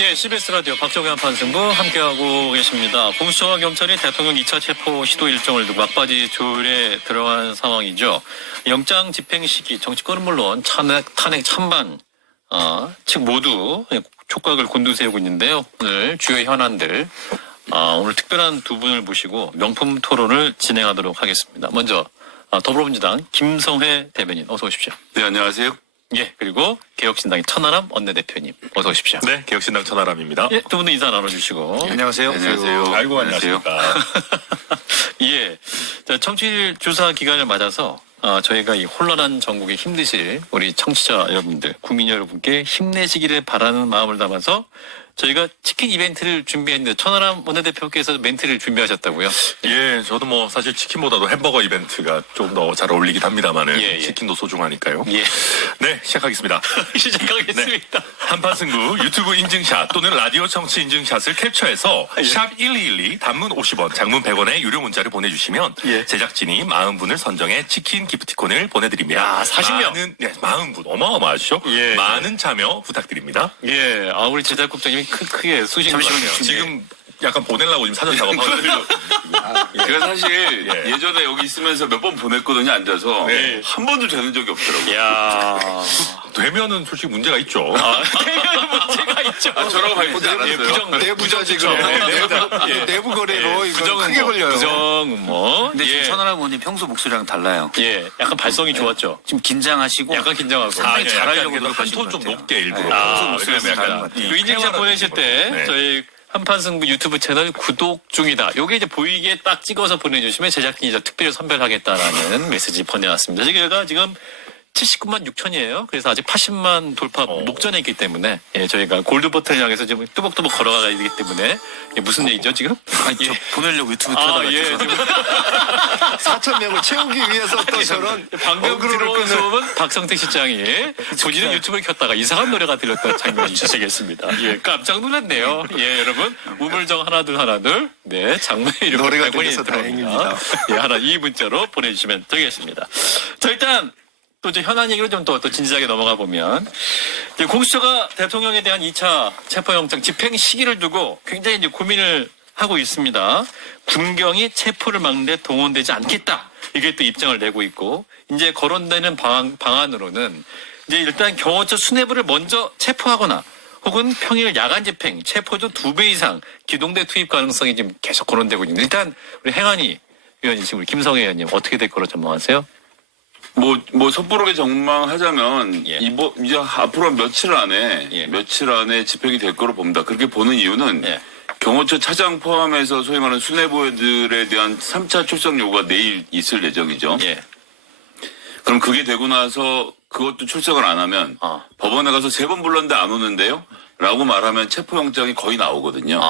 예, CBS 라디오 박정현 판승부 함께하고 계십니다. 공수처와 경찰이 대통령 2차 체포 시도 일정을 두고 막바지 조율에 들어간 상황이죠. 영장 집행 시기, 정치권은 물론 탄핵 찬반 측 모두 촉각을 곤두세우고 있는데요. 오늘 주요 현안들 오늘 특별한 두 분을 모시고 명품 토론을 진행하도록 하겠습니다. 먼저 더불어민주당 김성회 대변인 어서 오십시오. 네, 안녕하세요. 예, 그리고 개혁신당의 천하람 원내대표님 어서 오십시오. 네, 개혁신당 천하람입니다. 예, 두 분도 인사 나눠주시고. 네, 안녕하세요. 아이고, 안녕하십니까. 예, 자, 청취율 조사 기간을 맞아서 저희가 이 혼란한 전국에 힘드실 우리 청취자 여러분들, 국민 여러분께 힘내시기를 바라는 마음을 담아서 저희가 치킨 이벤트를 준비했는데 천하람 원내대표께서 멘트를 준비하셨다고요? 예, 저도 뭐 사실 치킨보다도 햄버거 이벤트가 좀 더 잘 어울리긴 합니다만은 예. 치킨도 소중하니까요. 예, 네, 시작하겠습니다. 시작하겠습니다. 한판 승부 유튜브 인증샷 또는 라디오 청취 인증샷을 캡처해서 예. 샵 1212 단문 50원, 장문 100원의 유료 문자를 보내주시면 예. 제작진이 40분을 선정해 치킨 기프티콘을 보내드립니다. 야, 40명. 네, 40분 어마어마하죠? 예. 많은 참여 부탁드립니다. 예, 우리 제작국장님이 크게 쑤신 것 같아요. 지금 약간 보내려고 지금 사전 작업하고 있어요. 제가 사실 예. 예전에 여기 있으면서 몇 번 보냈거든요, 앉아서. 네. 한 번도 되는 적이 없더라고요. 야, 되면은 솔직히 문제가 있죠. 문제가 있죠. 저라고 밝히지 않았어요. 내부자 지금 내부 거래로 이거 부정은 크게 뭐, 걸려요. 부정 뭐. 근데 지금 예. 천하람 의원님 평소 목소리랑 달라요. 예, 약간 발성이 좋았죠. 지금 긴장하시고 약간 긴장하고. 상당히 잘하려고 한 노력하신 톤 것 좀 같아요. 높게 일부러. 네. 왜냐면 다른 약간 것 같아요. 그 인증샷 보내실 때 네. 저희 한판승부 유튜브 채널 구독 중이다. 요게 이제 보이게 딱 찍어서 보내주시면 제작진이 저 특별히 선별하겠다라는 메시지 보내왔습니다. 저희가 지금 79만 6천이에요. 그래서 아직 80만 돌파 목전에 있기 때문에 예, 저희가 골드 버튼을 향해서 지금 뚜벅뚜벅 걸어가야 되기 때문에 이게 무슨 얘기죠 지금? 아니, 저 보내려고 유튜브 켜다가 예, 지금 4,000명을 채우기 위해서 또 저런 방금 어그로를 들어온 끄는 소음은 박성택 실장이 본인은 유튜브를 켰다가 이상한 노래가 들렸던 장면이 되겠습니다. 예, 깜짝 놀랐네요. 예, 여러분 우물정 하나둘 네, 장면 이름 노래가 들려서 다행입니다. 예, 하나 이 문자로 보내주시면 되겠습니다. 자, 일단 또 이제 현안 얘기로 좀 또 진지하게 넘어가 보면 이제 공수처가 대통령에 대한 2차 체포영장 집행 시기를 두고 굉장히 이제 고민을 하고 있습니다. 군경이 체포를 막는데 동원되지 않겠다. 이게 또 입장을 내고 있고 이제 거론되는 방안으로는 이제 일단 경호처 수뇌부를 먼저 체포하거나 혹은 평일 야간 집행, 체포조 2배 이상 기동대 투입 가능성이 지금 계속 거론되고 있는데 일단 우리 행안위 위원이신 우리 김성애 의원님 어떻게 될 거로 전망하세요? 뭐 섣부르게 전망하자면 예. 이제 앞으로 며칠 안에 예. 집행이 될 거로 봅니다. 그렇게 보는 이유는 예. 경호처 차장 포함해서 소위 말하는 수뇌부들에 대한 3차 출석 요구가 내일 있을 예정이죠. 예. 그럼 그게 되고 나서 그것도 출석을 안 하면 법원에 가서 3번 불렀는데 안 오는데요? 라고 말하면 체포영장이 거의 나오거든요.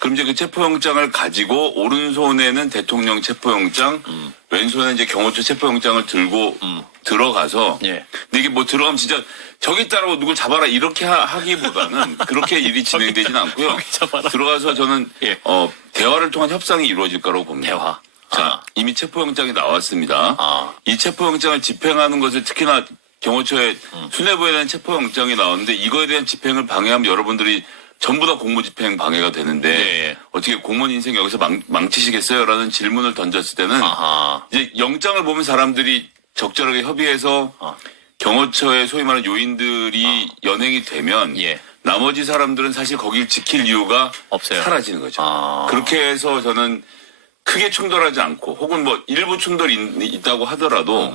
그럼 이제 그 체포영장을 가지고 오른손에는 대통령 체포영장, 왼손에 이제 경호처 체포영장을 들고 들어가서 예. 근데 이게 뭐 들어가면 진짜 저기 있다라고 누굴 잡아라 이렇게 하기보다는 그렇게 일이 진행되진 않고요. 저기 잡아라. 들어가서 저는 예. 대화를 통한 협상이 이루어질 거라고 봅니다. 대화. 자, 이미 체포영장이 나왔습니다. 아. 이 체포영장을 집행하는 것을 특히나 경호처의 수뇌부에 대한 체포영장이 나왔는데 이거에 대한 집행을 방해하면 여러분들이 전부 다 공무집행 방해가 되는데 예. 어떻게 공무원 인생 여기서 망치시겠어요? 라는 질문을 던졌을 때는 아하. 이제 영장을 보면 사람들이 적절하게 협의해서 경호처의 소위 말하는 요인들이 연행이 되면 예. 나머지 사람들은 사실 거길 지킬 이유가 없어요. 사라지는 거죠. 그렇게 해서 저는 크게 충돌하지 않고 혹은 뭐 일부 충돌이 있다고 하더라도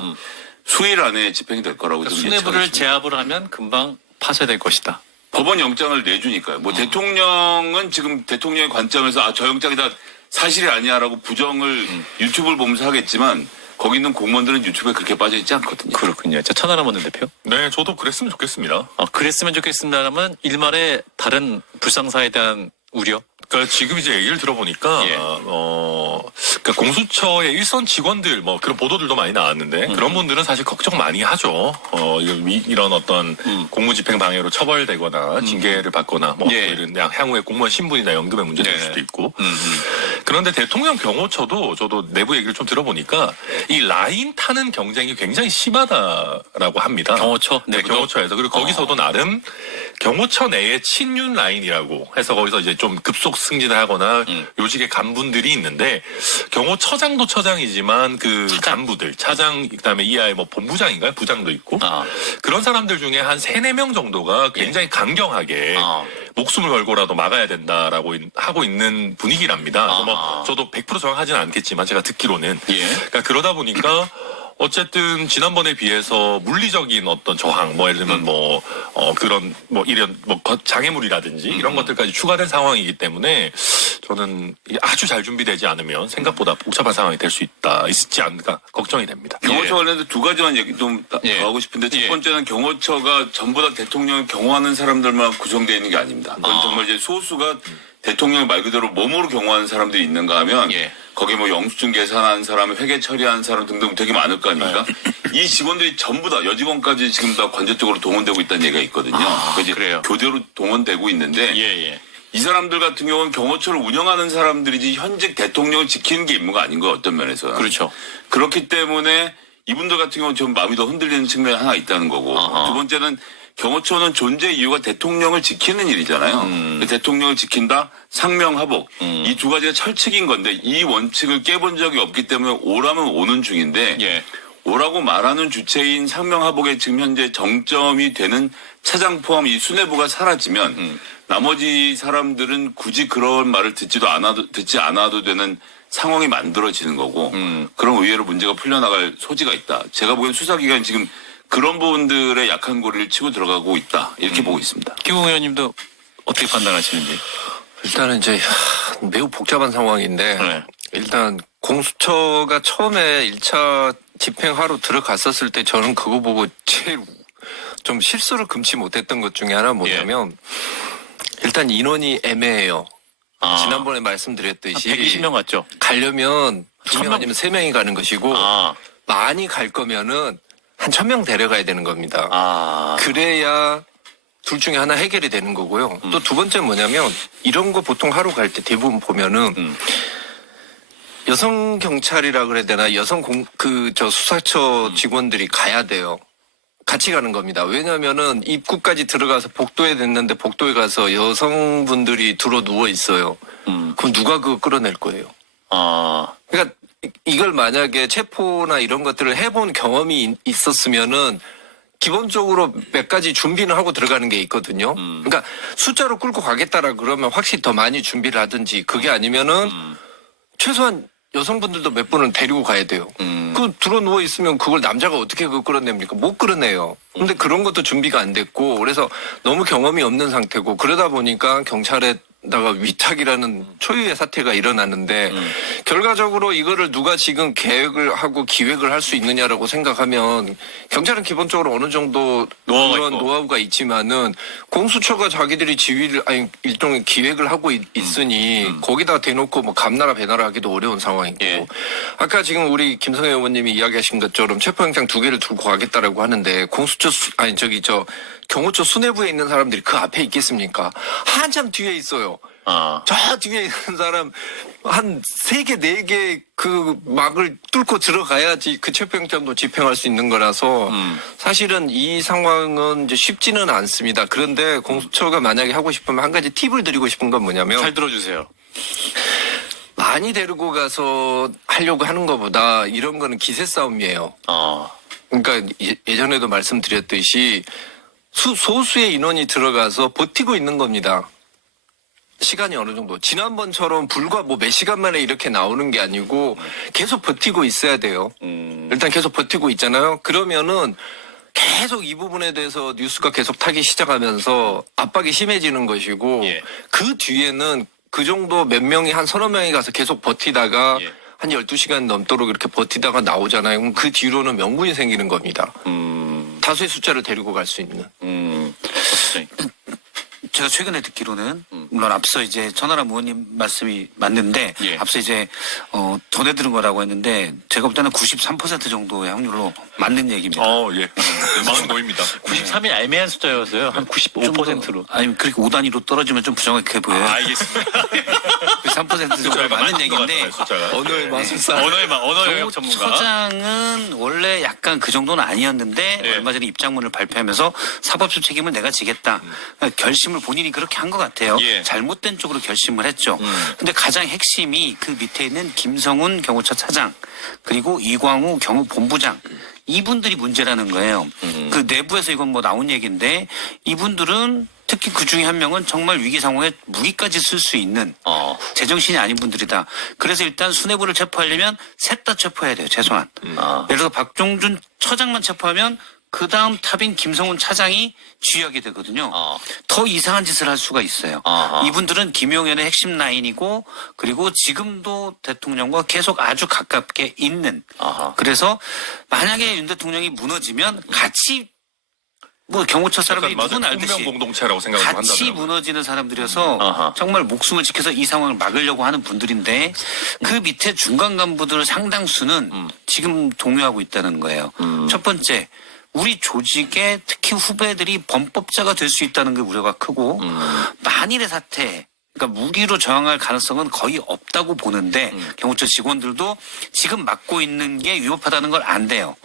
수일 안에 집행이 될 거라고 좀 수뇌부를 예측하겠습니다. 제압을 하면 금방 파쇄될 것이다. 법원 영장을 내주니까요. 뭐 대통령은 지금 대통령의 관점에서 저 영장이 다 사실이 아니야라고 부정을 유튜브를 보면서 하겠지만 거기 있는 공무원들은 유튜브에 그렇게 빠져 있지 않거든요. 그렇군요. 자, 천하람 원내대표. 네, 저도 그랬으면 좋겠습니다. 그랬으면 좋겠습니다라면 일말의 다른 불상사에 대한 우려. 그러니까 지금 이제 얘기를 들어보니까 예. 그러니까 공수처의 일선 직원들 뭐 그런 보도들도 많이 나왔는데 그런 분들은 사실 걱정 많이 하죠. 이런 어떤 공무집행 방해로 처벌되거나 징계를 받거나 뭐 예. 이런 향후에 공무원 신분이나 연금의 문제될 네. 수도 있고 그런데 대통령 경호처도 저도 내부 얘기를 좀 들어보니까 이 라인 타는 경쟁이 굉장히 심하다라고 합니다. 경호처? 네, 내부도? 경호처에서. 그리고 거기서도 나름 경호처 내에 친윤 라인이라고 해서 거기서 이제 좀 급속 승진을 하거나 요직의 간분들이 있는데 경호처장도 처장이지만 그 간부들, 차장, 그다음에 이하에 뭐 본부장인가요? 부장도 있고. 그런 사람들 중에 한 3-4명 정도가 굉장히 강경하게 목숨을 걸고라도 막아야 된다라고 하고 있는 분위기랍니다. 그래서 뭐 저도 100% 정확하지는 않겠지만 제가 듣기로는 그러니까 그러다 보니까 어쨌든 지난번에 비해서 물리적인 어떤 저항, 뭐 예를 들면 그런 이런 장애물이라든지 이런 것들까지 추가된 상황이기 때문에 저는 이게 아주 잘 준비되지 않으면 생각보다 복잡한 상황이 될 수 있지 않을까 걱정이 됩니다. 경호처 관련해서 두 가지만 얘기 좀 더 하고 싶은데 첫 번째는 경호처가 전부 다 대통령을 경호하는 사람들만 구성되어 있는 게 아닙니다. 그건 정말 이제 소수가 대통령 말 그대로 몸으로 경호하는 사람들이 있는가 하면 거기 뭐 영수증 계산한 사람, 회계 처리한 사람 등등 되게 많을 거 아닙니까? 이 직원들이 전부 다 여직원까지 지금 다 관제적으로 동원되고 있다는 얘기가 있거든요. 이제 그래요? 교대로 동원되고 있는데 이 사람들 같은 경우는 경호처를 운영하는 사람들이지 현직 대통령을 지키는 게 임무가 아닌 거예요. 어떤 면에서. 그렇죠. 그렇기 때문에 이분들 같은 경우는 좀 마음이 더 흔들리는 측면이 하나 있다는 거고 두 번째는 경호처는 존재 이유가 대통령을 지키는 일이잖아요. 대통령을 지킨다, 상명하복 이 두 가지가 철칙인 건데 이 원칙을 깨본 적이 없기 때문에 오라면 오는 중인데 오라고 말하는 주체인 상명하복에 지금 현재 정점이 되는 차장 포함 이 수뇌부가 사라지면 나머지 사람들은 굳이 그런 말을 듣지 않아도 되는 상황이 만들어지는 거고 그럼 의외로 문제가 풀려나갈 소지가 있다. 제가 보기엔 수사기관이 지금 그런 부분들의 약한 고리를 치고 들어가고 있다. 이렇게 보고 있습니다. 김웅 의원님도 어떻게 판단하시는지. 일단은 이제 매우 복잡한 상황인데 일단 공수처가 처음에 1차 집행하러 들어갔었을 때 저는 그거 보고 제일 좀 실수를 금치 못했던 것 중에 하나 뭐냐면 일단 인원이 애매해요. 지난번에 말씀드렸듯이 120명 갔죠? 가려면 2명 아니면 3명이 가는 것이고 많이 갈 거면은 한 1000명 데려가야 되는 겁니다. 그래야 둘 중에 하나 해결이 되는 거고요. 또 두 번째 뭐냐면 이런 거 보통 하러 갈 때 대부분 보면은 여성 경찰이라 그래야 되나 여성 수사처 직원들이 가야 돼요. 같이 가는 겁니다. 왜냐면은 입구까지 들어가서 복도에 됐는데 복도에 가서 여성분들이 들어 누워 있어요. 그럼 누가 그거 끌어낼 거예요? 그러니까 이걸 만약에 체포나 이런 것들을 해본 경험이 있었으면은 기본적으로 몇 가지 준비는 하고 들어가는 게 있거든요. 그러니까 숫자로 끌고 가겠다라 그러면 확실히 더 많이 준비를 하든지 그게 아니면은 최소한 여성분들도 몇 분은 데리고 가야 돼요. 그 들어 누워 있으면 그걸 남자가 어떻게 그걸 끌어냅니까? 못 끌어내요. 근데 그런 것도 준비가 안 됐고 그래서 너무 경험이 없는 상태고 그러다 보니까 경찰에다가 위탁이라는 초유의 사태가 일어나는데 결과적으로 이거를 누가 지금 계획을 하고 기획을 할 수 있느냐라고 생각하면 경찰은 기본적으로 어느 정도 그런 노하우가 있지만은 공수처가 자기들이 일종의 기획을 하고 있으니 거기다 대놓고 뭐 감나라 배나라 하기도 어려운 상황이고 아까 지금 우리 김성애 의원님이 이야기하신 것처럼 체포영장 2개를 들고 가겠다라고 하는데 경호처 수뇌부에 있는 사람들이 그 앞에 있겠습니까? 한참 뒤에 있어요. 저 뒤에 있는 사람 한 3개, 4개 그 막을 뚫고 들어가야지 그 체포영장도 집행할 수 있는 거라서 사실은 이 상황은 이제 쉽지는 않습니다. 그런데 공수처가 만약에 하고 싶으면 한 가지 팁을 드리고 싶은 건 뭐냐면 잘 들어주세요. 많이 데리고 가서 하려고 하는 것보다 이런 거는 기세 싸움이에요. 그러니까 예전에도 말씀드렸듯이 소수의 인원이 들어가서 버티고 있는 겁니다. 시간이 어느 정도. 지난번처럼 불과 뭐 몇 시간 만에 이렇게 나오는 게 아니고 계속 버티고 있어야 돼요. 일단 계속 버티고 있잖아요. 그러면은 계속 이 부분에 대해서 뉴스가 계속 타기 시작하면서 압박이 심해지는 것이고 그 뒤에는 그 정도 몇 명이 한 서너 명이 가서 계속 버티다가 한 12시간 넘도록 이렇게 버티다가 나오잖아요. 그럼 그 뒤로는 명분이 생기는 겁니다. 다수의 숫자를 데리고 갈 수 있는. 제가 최근에 듣기로는 물론 앞서 이제 전하람 의원님 말씀이 맞는데 앞서 이제 전해 들은 거라고 했는데 제가 볼 때는 93% 정도의 확률로 맞는 얘기입니다. 마음 놓입니다. 93이 애매한 숫자였어요. 한 95%로. 아니 그렇게 5단위로 떨어지면 좀 부정확해 보여요. 알겠습니다. 3% 정도 많은 얘기인데 숫자가. 오늘 마술사. 언어의 전문가. 경호처장은 원래 약간 그 정도는 아니었는데 예. 얼마 전에 입장문을 발표하면서 사법적 책임을 내가 지겠다. 그러니까 결심을 본인이 그렇게 한 것 같아요. 예. 잘못된 쪽으로 결심을 했죠. 근데 가장 핵심이 그 밑에 있는 김성훈 경호처 차장 그리고 이광우 경호본부장 이분들이 문제라는 거예요. 그 내부에서 이건 뭐 나온 얘기인데 이분들은 특히 그 중에 한 명은 정말 위기 상황에 무기까지 쓸 수 있는 제정신이 아닌 분들이다. 그래서 일단 수뇌부를 체포하려면 셋 다 체포해야 돼요. 최소한. 예를 들어 박종준 처장만 체포하면 그 다음 탑인 김성훈 차장이 지휘하게 되거든요. 더 이상한 짓을 할 수가 있어요. 이분들은 김용현의 핵심 라인이고 그리고 지금도 대통령과 계속 아주 가깝게 있는. 그래서 만약에 윤 대통령이 무너지면 같이 뭐 경호처 사람들이 누구나 알듯이 운명 공동체라고 생각을 같이 한다더라고요. 무너지는 사람들이어서 정말 목숨을 지켜서 이 상황을 막으려고 하는 분들인데 그 밑에 중간 간부들 상당수는 지금 동요하고 있다는 거예요. 첫 번째 우리 조직의 특히 후배들이 범법자가 될 수 있다는 게 우려가 크고 만일의 사태 그러니까 무기로 저항할 가능성은 거의 없다고 보는데 경호처 직원들도 지금 맡고 있는 게 위법하다는 걸 안대요.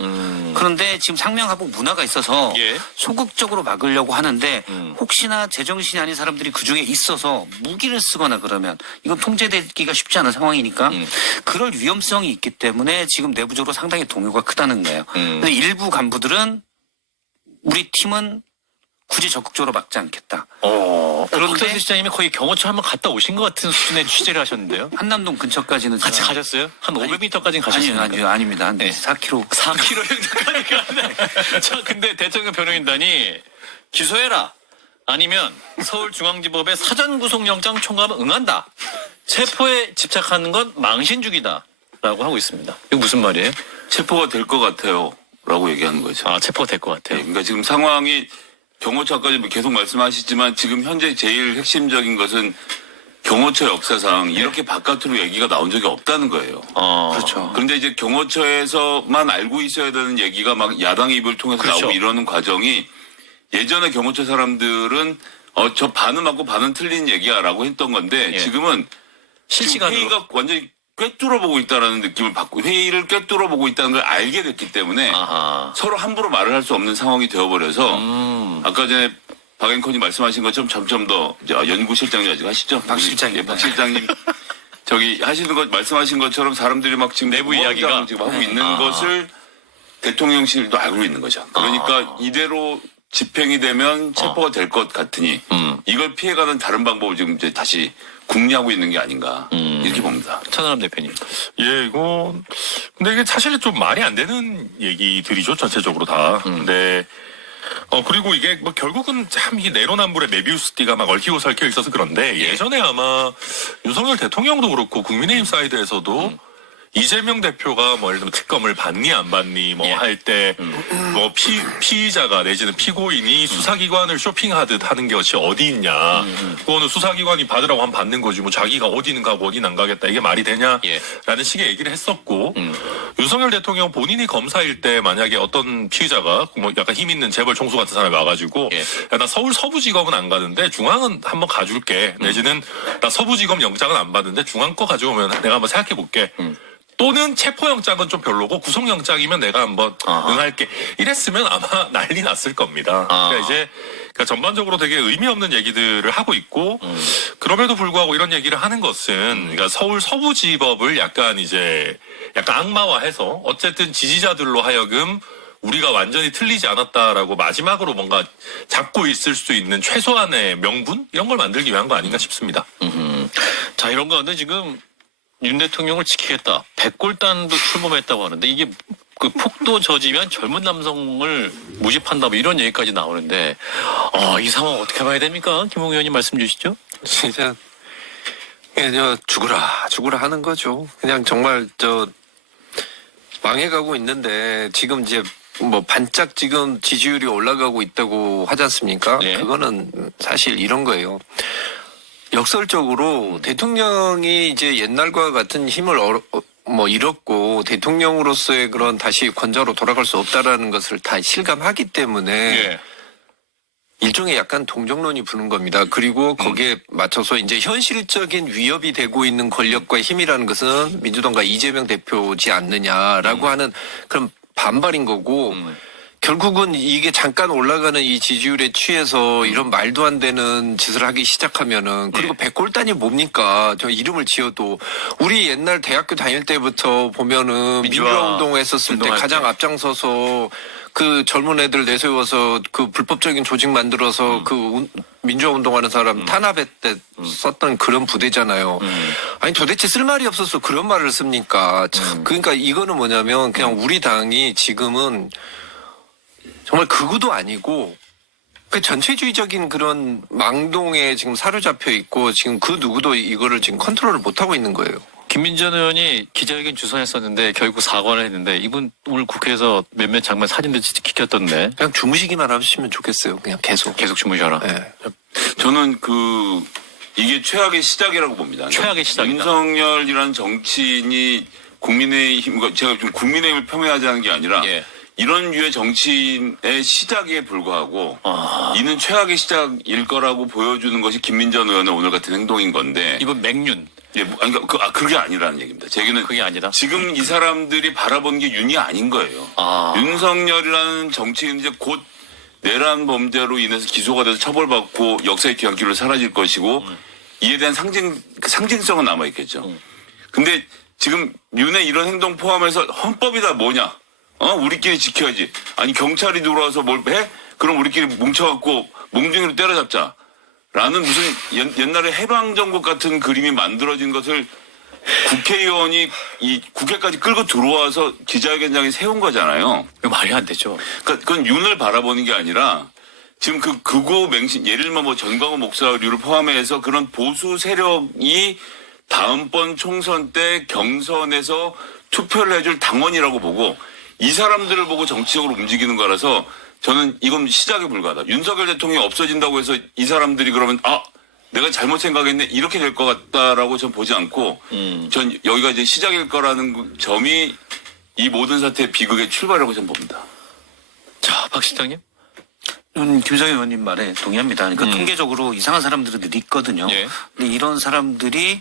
그런데 지금 상명하복 문화가 있어서 예. 소극적으로 막으려고 하는데 혹시나 제정신이 아닌 사람들이 그중에 있어서 무기를 쓰거나 그러면 이건 통제되기가 쉽지 않은 상황이니까 그럴 위험성이 있기 때문에 지금 내부적으로 상당히 동요가 크다는 거예요. 근데 일부 간부들은 우리 팀은 굳이 적극적으로 막지 않겠다. 그런데 그런데 시장님이 거의 경호처 한번 갔다 오신 것 같은 수준의 취재를 하셨는데요. 한남동 근처까지는 같이 제가- 가셨어요? 한 500m까지는 가셨습니까? 아니요, 아닙니다. 한 네. 4km. 4km 가니까. 자, 근데 대통령 변호인단이 기소해라. 아니면 서울중앙지법의 사전구속영장 청구하면 응한다. 체포에 집착하는 건 망신주기다. 라고 하고 있습니다. 이거 무슨 말이에요? 체포가 될 것 같아요. 라고 얘기하는 거죠. 아, 체포가 될 것 네, 같아요. 그러니까 지금 상황이 경호처까지 계속 말씀하시지만 지금 현재 제일 핵심적인 것은 경호처 역사상 이렇게 바깥으로 얘기가 나온 적이 없다는 거예요. 그렇죠. 그런데 이제 경호처에서만 알고 있어야 되는 얘기가 막 야당 입을 통해서 그렇죠. 나오고 이러는 과정이 예전에 경호처 사람들은 저 반은 맞고 반은 틀린 얘기야라고 했던 건데 예. 지금은 실시간으로. 회의가 완전히 꿰뚫어보고 있다라는 느낌을 받고 회의를 꿰뚫어보고 있다는 걸 알게 됐기 때문에 아하. 서로 함부로 말을 할 수 없는 상황이 되어버려서 아까 전에 박 앵커님 말씀하신 것처럼 점점 더 이제 연구실장님 아직 하시죠? 박 실장님. 예, 박 실장님 저기 하시는 것 말씀하신 것처럼 사람들이 막 지금 내부 공황장애 이야기가? 지금 하고 네. 있는 것을 대통령실도 알고 있는 거죠. 그러니까 이대로 집행이 되면 체포가 될 것 같으니 이걸 피해가는 다른 방법을 지금 이제 다시 궁리하고 있는 게 아닌가 이렇게 봅니다. 천하람 대표님. 예, 이거 근데 이게 사실 좀 말이 안 되는 얘기들이죠 전체적으로 다. 근데 그리고 이게 뭐 결국은 참 이게 내로남불의 메비우스띠가 막 얽히고 설켜 있어서 그런데 예전에 아마 윤석열 대통령도 그렇고 국민의힘 사이드에서도 이재명 대표가 뭐 예를 들면 특검을 받니 안 받니 뭐 할 때 뭐 피의자가 내지는 피고인이 수사기관을 쇼핑하듯 하는 것이 어디 있냐. 그거는 수사기관이 받으라고 하면 받는 거지 뭐 자기가 어디는 가고 어디는 안 가겠다. 이게 말이 되냐라는 식의 얘기를 했었고 윤석열 대통령 본인이 검사일 때 만약에 어떤 피의자가 뭐 약간 힘 있는 재벌 총수 같은 사람이 와가지고 야, 나 서울 서부지검은 안 가는데 중앙은 한번 가줄게. 내지는 나 서부지검 영장은 안 받는데 중앙 거 가져오면 내가 한번 생각해 볼게. 또는 체포영장은 좀 별로고 구속영장이면 내가 한번 응할게. 이랬으면 아마 난리 났을 겁니다. 그러니까 이제 전반적으로 되게 의미 없는 얘기들을 하고 있고 그럼에도 불구하고 이런 얘기를 하는 것은 그러니까 서울 서부지법을 약간 악마화해서 어쨌든 지지자들로 하여금 우리가 완전히 틀리지 않았다라고 마지막으로 뭔가 잡고 있을 수 있는 최소한의 명분 이런 걸 만들기 위한 거 아닌가 싶습니다. 자, 이런 가운데 지금 윤 대통령을 지키겠다. 백골단도 출범했다고 하는데 이게 그 폭도 저지면 젊은 남성을 모집한다 뭐 이런 얘기까지 나오는데 이 상황 어떻게 봐야 됩니까? 김홍 의원님 말씀 주시죠. 진짜 그냥 죽으라 하는 거죠. 그냥 정말 망해가고 있는데 지금 이제 뭐 반짝 지금 지지율이 올라가고 있다고 하지 않습니까? 네. 그거는 사실 이런 거예요. 역설적으로 대통령이 이제 옛날과 같은 힘을 잃었고 대통령으로서의 그런 다시 권좌로 돌아갈 수 없다라는 것을 다 실감하기 때문에 일종의 약간 동정론이 부는 겁니다. 그리고 거기에 맞춰서 이제 현실적인 위협이 되고 있는 권력과 힘이라는 것은 민주당과 이재명 대표지 않느냐라고 하는 그런 반발인 거고 결국은 이게 잠깐 올라가는 이 지지율에 취해서 이런 말도 안 되는 짓을 하기 시작하면은 그리고 백골단이 뭡니까? 저 이름을 지어도 우리 옛날 대학교 다닐 때부터 보면은 민주화 운동했었을 때 운동할 가장 때. 앞장서서 그 젊은 애들 내세워서 그 불법적인 조직 만들어서 그 민주화 운동하는 사람 탄압할 때 썼던 그런 부대잖아요. 아니 도대체 쓸 말이 없어서 그런 말을 씁니까? 참 그러니까 이거는 뭐냐면 그냥 우리 당이 지금은 정말 극우도 아니고 그 전체주의적인 그런 망동에 지금 사로잡혀 있고 지금 그 누구도 이거를 지금 컨트롤을 못 하고 있는 거예요. 김민전 의원이 기자회견 주선했었는데 결국 사과를 했는데 이분 오늘 국회에서 몇몇 장면 사진도 찍혔던데 그냥 주무시기만 하시면 좋겠어요. 그냥 계속. 계속 주무셔라. 네. 저는 이게 최악의 시작이라고 봅니다. 최악의 시작이다. 윤석열이라는 정치인이 국민의힘, 제가 좀 국민의힘을 폄훼하자는 게 아니라 예. 이런 류의 정치인의 시작에 불과하고 이는 최악의 시작일 거라고 보여주는 것이 김민전 의원의 오늘 같은 행동인 건데 이번 맹윤 예, 아니, 그게 아니라는 얘기입니다. 제 얘기는 그게 아니다. 지금 이 사람들이 바라보는 게 윤이 아닌 거예요. 윤석열이라는 정치인 이제 곧 내란 범죄로 인해서 기소가 돼서 처벌받고 역사의 기억길로 사라질 것이고 이에 대한 상징성은 남아있겠죠. 근데 지금 윤의 이런 행동 포함해서 헌법이 다 뭐냐? 우리끼리 지켜야지. 아니 경찰이 들어와서 뭘 해? 그럼 우리끼리 뭉쳐갖고 몽둥이로 때려잡자. 라는 무슨 옛날에 해방정국 같은 그림이 만들어진 것을 국회의원이 이 국회까지 끌고 들어와서 기자회견장에 세운 거잖아요. 이거 말이 안 되죠. 그러니까 그건 윤을 바라보는 게 아니라 지금 그 극우 맹신 예를 들면 뭐 전광훈 목사류를 포함해서 그런 보수 세력이 다음번 총선 때 경선에서 투표를 해줄 당원이라고 보고 이 사람들을 보고 정치적으로 움직이는 거라서 저는 이건 시작에 불과하다. 윤석열 대통령이 없어진다고 해서 이 사람들이 그러면 내가 잘못 생각했네 이렇게 될 것 같다라고 전 보지 않고 전 여기가 이제 시작일 거라는 점이 이 모든 사태의 비극의 출발이라고 저는 봅니다. 자, 박 실장님. 김성현 의원님 말에 동의합니다. 그러니까 통계적으로 이상한 사람들은 늘 있거든요. 예. 근데 이런 사람들이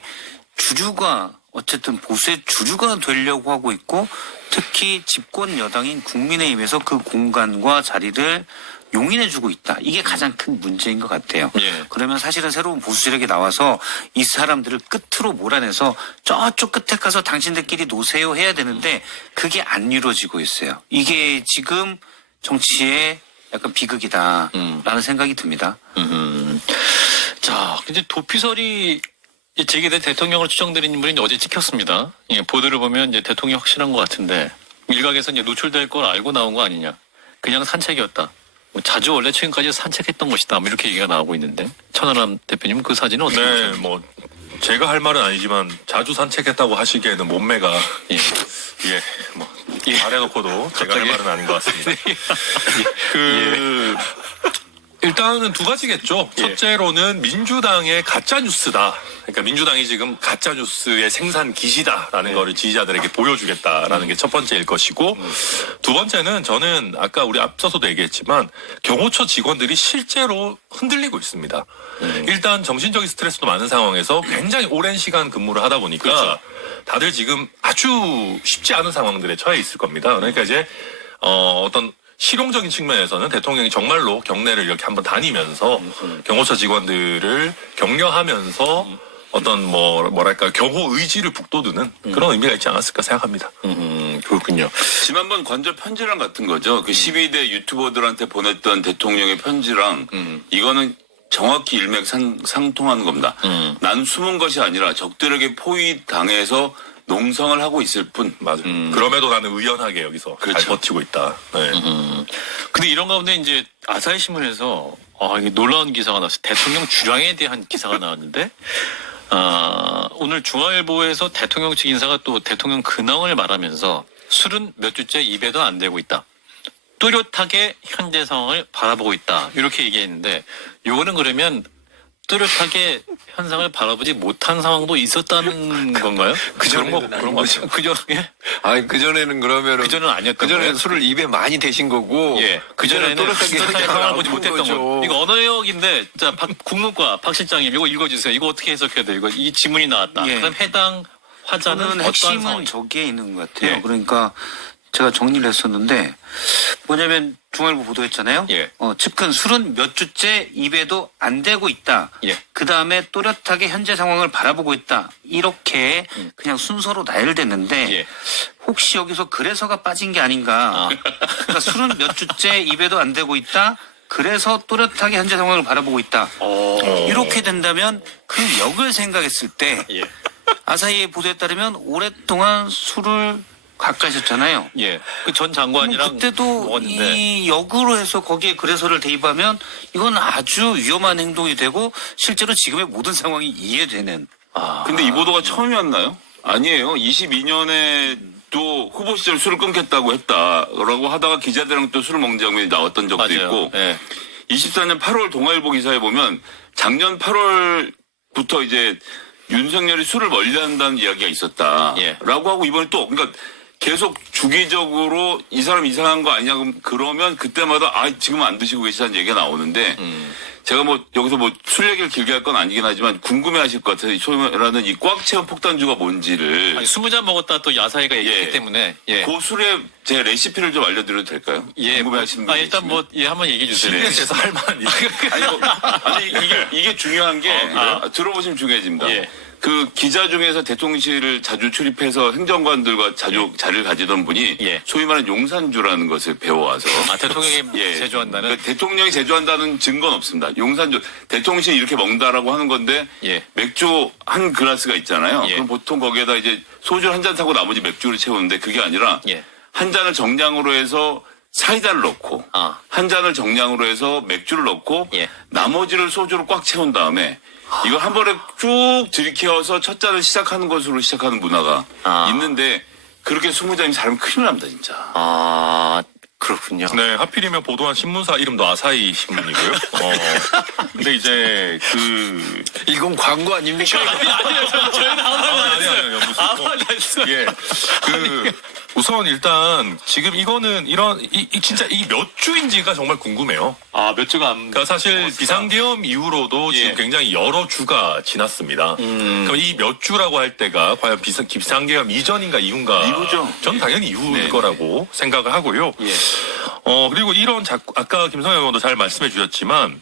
주류가 어쨌든 보수의 주류가 되려고 하고 있고 특히 집권 여당인 국민의힘에서 그 공간과 자리를 용인해주고 있다. 이게 가장 큰 문제인 것 같아요. 예. 그러면 사실은 새로운 보수 세력이 나와서 이 사람들을 끝으로 몰아내서 저쪽 끝에 가서 당신들끼리 노세요 해야 되는데 그게 안 이루어지고 있어요. 이게 지금 정치의 약간 비극이다라는 생각이 듭니다. 자, 이제 도피설이 제기된 대통령으로 추정되는 분이 어제 찍혔습니다. 예, 보도를 보면 이제 대통령 확실한 것 같은데 일각에서 이제 노출될 걸 알고 나온 거 아니냐. 그냥 산책이었다. 뭐 자주 원래 최근까지 산책했던 것이다. 뭐 이렇게 얘기가 나오고 있는데 천하람 대표님 그 사진은 어떻게 네, 보세요? 뭐 제가 할 말은 아니지만 자주 산책했다고 하시기에는 몸매가 예. 뭐 말해놓고도 제가 할 말은 아닌 것 같습니다. 일단은 두 가지겠죠. 첫째로는 민주당의 가짜 뉴스다. 그러니까 민주당이 지금 가짜 뉴스의 생산 기시다라는 거를 지지자들에게 보여주겠다라는 게 첫 번째일 것이고, 두 번째는 저는 아까 우리 앞서서도 얘기했지만 경호처 직원들이 실제로 흔들리고 있습니다. 일단 정신적인 스트레스도 많은 상황에서 굉장히 오랜 시간 근무를 하다 보니까 다들 지금 아주 쉽지 않은 상황들에 처해 있을 겁니다. 그러니까 이제 어떤 실용적인 측면에서는 대통령이 정말로 경내를 이렇게 한번 다니면서 경호처 직원들을 격려하면서 어떤 뭐랄까 경호 의지를 북돋우는 그런 의미가 있지 않았을까 생각합니다. 그렇군요. 지난번 관저 편지랑 같은 거죠. 그 12대 유튜버들한테 보냈던 대통령의 편지랑 이거는 정확히 일맥상통하는 겁니다. 난 숨은 것이 아니라 적들에게 포위당해서 농성을 하고 있을 뿐. 맞아요. 그럼에도 나는 의연하게 여기서 그렇죠. 잘 버티고 있다. 네. 근데 이런 가운데 이제 아사히 신문에서 이게 놀라운 기사가 나왔어요. 대통령 주량에 대한 기사가 나왔는데 오늘 중앙일보에서 대통령 측 인사가 또 대통령 근황을 말하면서 술은 몇 주째 입에도 안 대고 있다. 뚜렷하게 현재 상황을 바라보고 있다. 이렇게 얘기했는데 요거는 그러면 뚜렷하게 현상을 바라보지 못한 상황도 있었다는 건가요? 그런 거 그전 예? 아니 그전에는 그러면은 그전은 아니었던 그전에는 거예요? 술을 입에 많이 대신 거고 예. 그전에는 또렷하게 상황을 보지 못했던 거죠. 거. 이거 언어역인데 자 국문과 박 실장님 이거 읽어주세요. 이거 어떻게 해석해야 돼요? 이거 이 지문이 나왔다. 예. 그럼 해당 화자는 저는 어떤 핵심은 상황이? 저기에 있는 것 같아요. 예. 그러니까 제가 정리를 했었는데 뭐냐면 중앙일보 보도했잖아요. 예. 측근 술은 몇 주째 입에도 안 대고 있다. 예. 그 다음에 또렷하게 현재 상황을 바라보고 있다. 이렇게 그냥 순서로 나열됐는데 예. 혹시 여기서 그래서가 빠진 게 아닌가. 그러니까 술은 몇 주째 입에도 안 대고 있다. 그래서 또렷하게 현재 상황을 바라보고 있다. 이렇게 된다면 그 역을 생각했을 때 예. 아사히의 보도에 따르면 오랫동안 술을 가까이셨잖아요. 예. 그 전 장관이랑 그때도 먹었는데. 이 역으로 해서 거기에 그래서를 대입하면 이건 아주 위험한 행동이 되고 실제로 지금의 모든 상황이 이해되는. 근데 이 보도가 처음이었나요? 아니에요. 22년에 또 후보 시절 술을 끊겠다고 했다라고 하다가 기자들이랑 또 술을 먹는 장면이 나왔던 적도 맞아요. 있고 예. 24년 8월 동아일보 기사에 보면 작년 8월부터 이제 윤석열이 술을 멀리한다는 이야기가 있었다라고 예. 하고 이번에 또 그러니까 계속 주기적으로 이 사람 이상한 거 아니냐 그러면 그때마다 지금 안 드시고 계시다는 얘기가 나오는데 제가 뭐 여기서 뭐 술 얘기를 길게 할 건 아니긴 하지만 궁금해하실 것 같아요. 소위 말하는 이 꽉 채운 폭탄주가 뭔지를 아니 20잔 먹었다 또 야사이가 얘기했기 예. 때문에 예. 그 술의 제 레시피를 좀 알려드려도 될까요? 예. 궁금해하시는 분이 일단 뭐 예 한번 얘기해 주세요. CBS에서 할 만한 얘기. 아니 이게 중요한 게 그래요? 들어보시면 중요해집니다. 예. 그 기자 중에서 대통령실을 자주 출입해서 행정관들과 자주 자리를 가지던 분이 예. 소위 말하는 용산주라는 것을 배워와서 대통령이 예. 제조한다는 그러니까 대통령이 제조한다는 증거는 없습니다. 용산주 대통령실이 이렇게 먹는다라고 하는 건데 예. 맥주 한 글라스가 있잖아요. 예. 그럼 보통 거기에다 이제 소주 한 잔 타고 나머지 맥주를 채우는데 그게 아니라 예. 한 잔을 정량으로 해서 사이다를 넣고 한 잔을 정량으로 해서 맥주를 넣고 예. 나머지를 소주로 꽉 채운 다음에 이걸 한 번에 쭉 들이켜서 첫 잔을 시작하는 것으로 시작하는 문화가 있는데 그렇게 20잔이 잘하면 큰일 납니다 진짜. 그렇군요. 네, 하필이면 보도한 신문사 이름도 아사히 신문이고요. 근데 이제 이건 광고 아닙니까? 저희는 아니요, 무슨 예, 우선 일단 지금 이거는 진짜 이 몇 주인지가 정말 궁금해요. 몇 주가 안 그러니까 사실 비상계엄 이후로도 지금 예. 굉장히 여러 주가 지났습니다. 그럼 이 몇 주라고 할 때가 과연 비상계엄 이전인가 이후인가? 이후죠. 전 당연히 이후일 네. 거라고 생각을 하고요. 예. 그리고 아까 김성현 의원도 잘 말씀해 주셨지만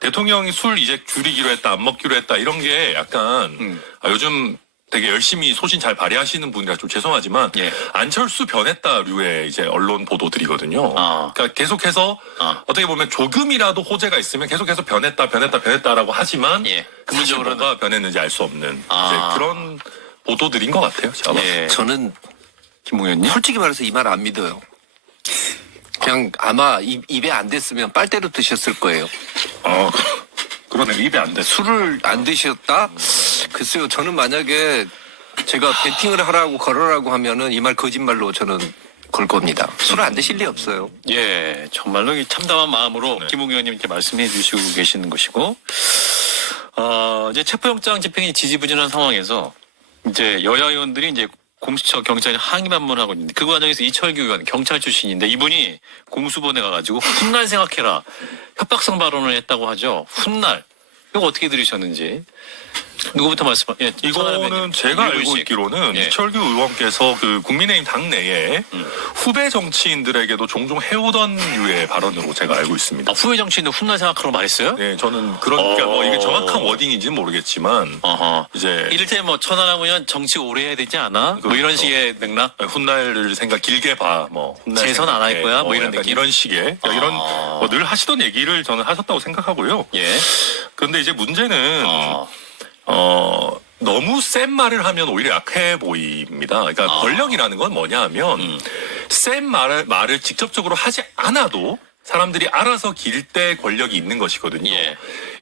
대통령이 술 이제 줄이기로 했다, 안 먹기로 했다 이런 게 약간 요즘 되게 열심히 소신 잘 발휘하시는 분이라 좀 죄송하지만 예. 안철수 변했다류의 이제 언론 보도들이거든요. 그러니까 계속해서 어떻게 보면 조금이라도 호재가 있으면 계속해서 변했다라고 하지만 예. 사실 뭐가 변했는지 알 수 없는 이제 그런 보도들인 것 같아요. 제가 봤을 때. 예. 저는 김웅현님? 솔직히 말해서 이 말 안 믿어요. 그냥 아마 입에 안 댔으면 빨대로 드셨을 거예요. 그러네 입에 안 돼. 술을 안 드셨다? 글쎄요, 저는 만약에 제가 베팅을 하라고 걸으라고 하면은 이 말 거짓말로 저는 걸 겁니다. 술을 안 드실 리 없어요. 예, 정말로 이 참담한 마음으로 김웅 의원님 이렇게 말씀해 주시고 계시는 것이고, 이제 체포영장 집행이 지지부진한 상황에서 이제 여야 의원들이 이제 공수처 경찰에 항의 반문하고 있는데 그 과정에서 이철규 의원 경찰 출신인데 이분이 공수본에 가가지고 훗날 생각해라 협박성 발언을 했다고 하죠. 훗날 이거 어떻게 들으셨는지 누구부터 말씀? 예, 이거는 제가 알고 유일식. 있기로는 예. 이철규 의원께서 그 국민의힘 당내에 후배 정치인들에게도 종종 해오던 류의 발언으로 제가 알고 있습니다. 후배 정치인도 훗날 생각하라고 말했어요? 네, 저는 그러니까 뭐 이게 정확한 워딩인지는 모르겠지만 이제 이를테면 뭐 천하라면 정치 오래 해야 되지 않아? 뭐 이런 그렇죠. 식의 맥락? 훗날을 생각 길게 봐, 뭐 훗날 재선 안 할 생각해. 거야? 뭐 이런 약간 느낌? 이런 식의 이런 뭐늘 하시던 얘기를 저는 하셨다고 생각하고요. 예. 그런데 이제 문제는 너무 센 말을 하면 오히려 약해 보입니다. 그러니까 권력이라는 건 뭐냐 하면 센 말을 직접적으로 하지 않아도 사람들이 알아서 길 때 권력이 있는 것이거든요. 예.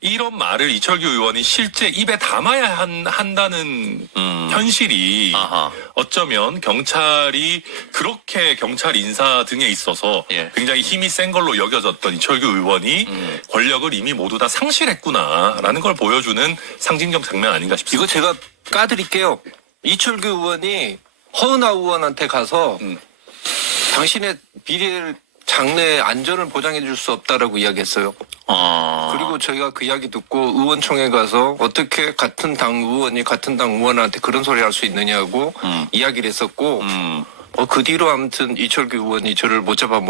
이런 말을 이철규 의원이 실제 입에 담아야 한다는 현실이 아하. 어쩌면 경찰이 그렇게 경찰 인사 등에 있어서 예. 굉장히 힘이 센 걸로 여겨졌던 이철규 의원이 권력을 이미 모두 다 상실했구나라는 걸 보여주는 상징적 장면 아닌가 싶습니다. 이거 제가 까드릴게요. 이철규 의원이 허은하 의원한테 가서 당신의 비례 장래 안전을 보장해 줄 수 없다라고 이야기했어요. 그리고 저희가 그 이야기 듣고 의원총회 가서 어떻게 같은 당 의원이 같은 당 의원한테 그런 소리 할 수 있느냐고 이야기를 했었고 그 뒤로 아무튼 이철규 의원이 저를 못 잡아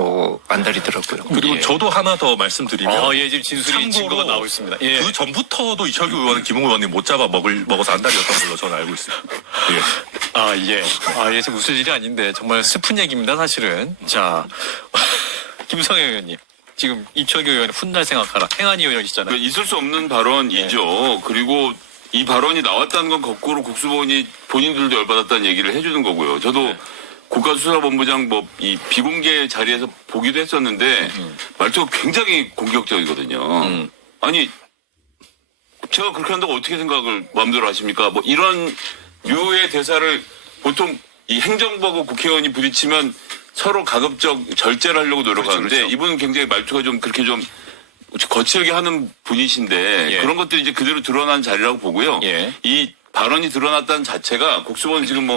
안달이더라고요. 그리고 예. 저도 하나 더 말씀드리면 예, 지금 진술이 증거가 나오고 있습니다. 예. 그 전부터도 이철규 의원은 김웅 의원님 못 잡아 먹어서 안달이었던 걸로 저는 알고 있습니다. 예. 예. 예, 지금 웃을 일이 아닌데 정말 슬픈 얘기입니다, 사실은. 자, 김성애 의원님. 지금 이철규 의원이 훗날 생각하라. 행안위 의원이시잖아요. 그러니까 있을 수 없는 발언이죠. 그리고 이 발언이 나왔다는 건 거꾸로 국수본이 본인들도 열받았다는 얘기를 해주는 거고요. 저도 국가수사본부장 이 비공개 자리에서 보기도 했었는데 말투가 굉장히 공격적이거든요. 아니 제가 그렇게 한다고 어떻게 생각을 마음대로 하십니까? 이런 류의 대사를 보통 이 행정부하고 국회의원이 부딪히면 서로 가급적 절제를 하려고 노력하는데 그렇죠. 이분은 굉장히 말투가 좀 그렇게 좀 거칠게 하는 분이신데 예. 그런 것들이 이제 그대로 드러난 자리라고 보고요. 예. 이 발언이 드러났다는 자체가 국수본은 지금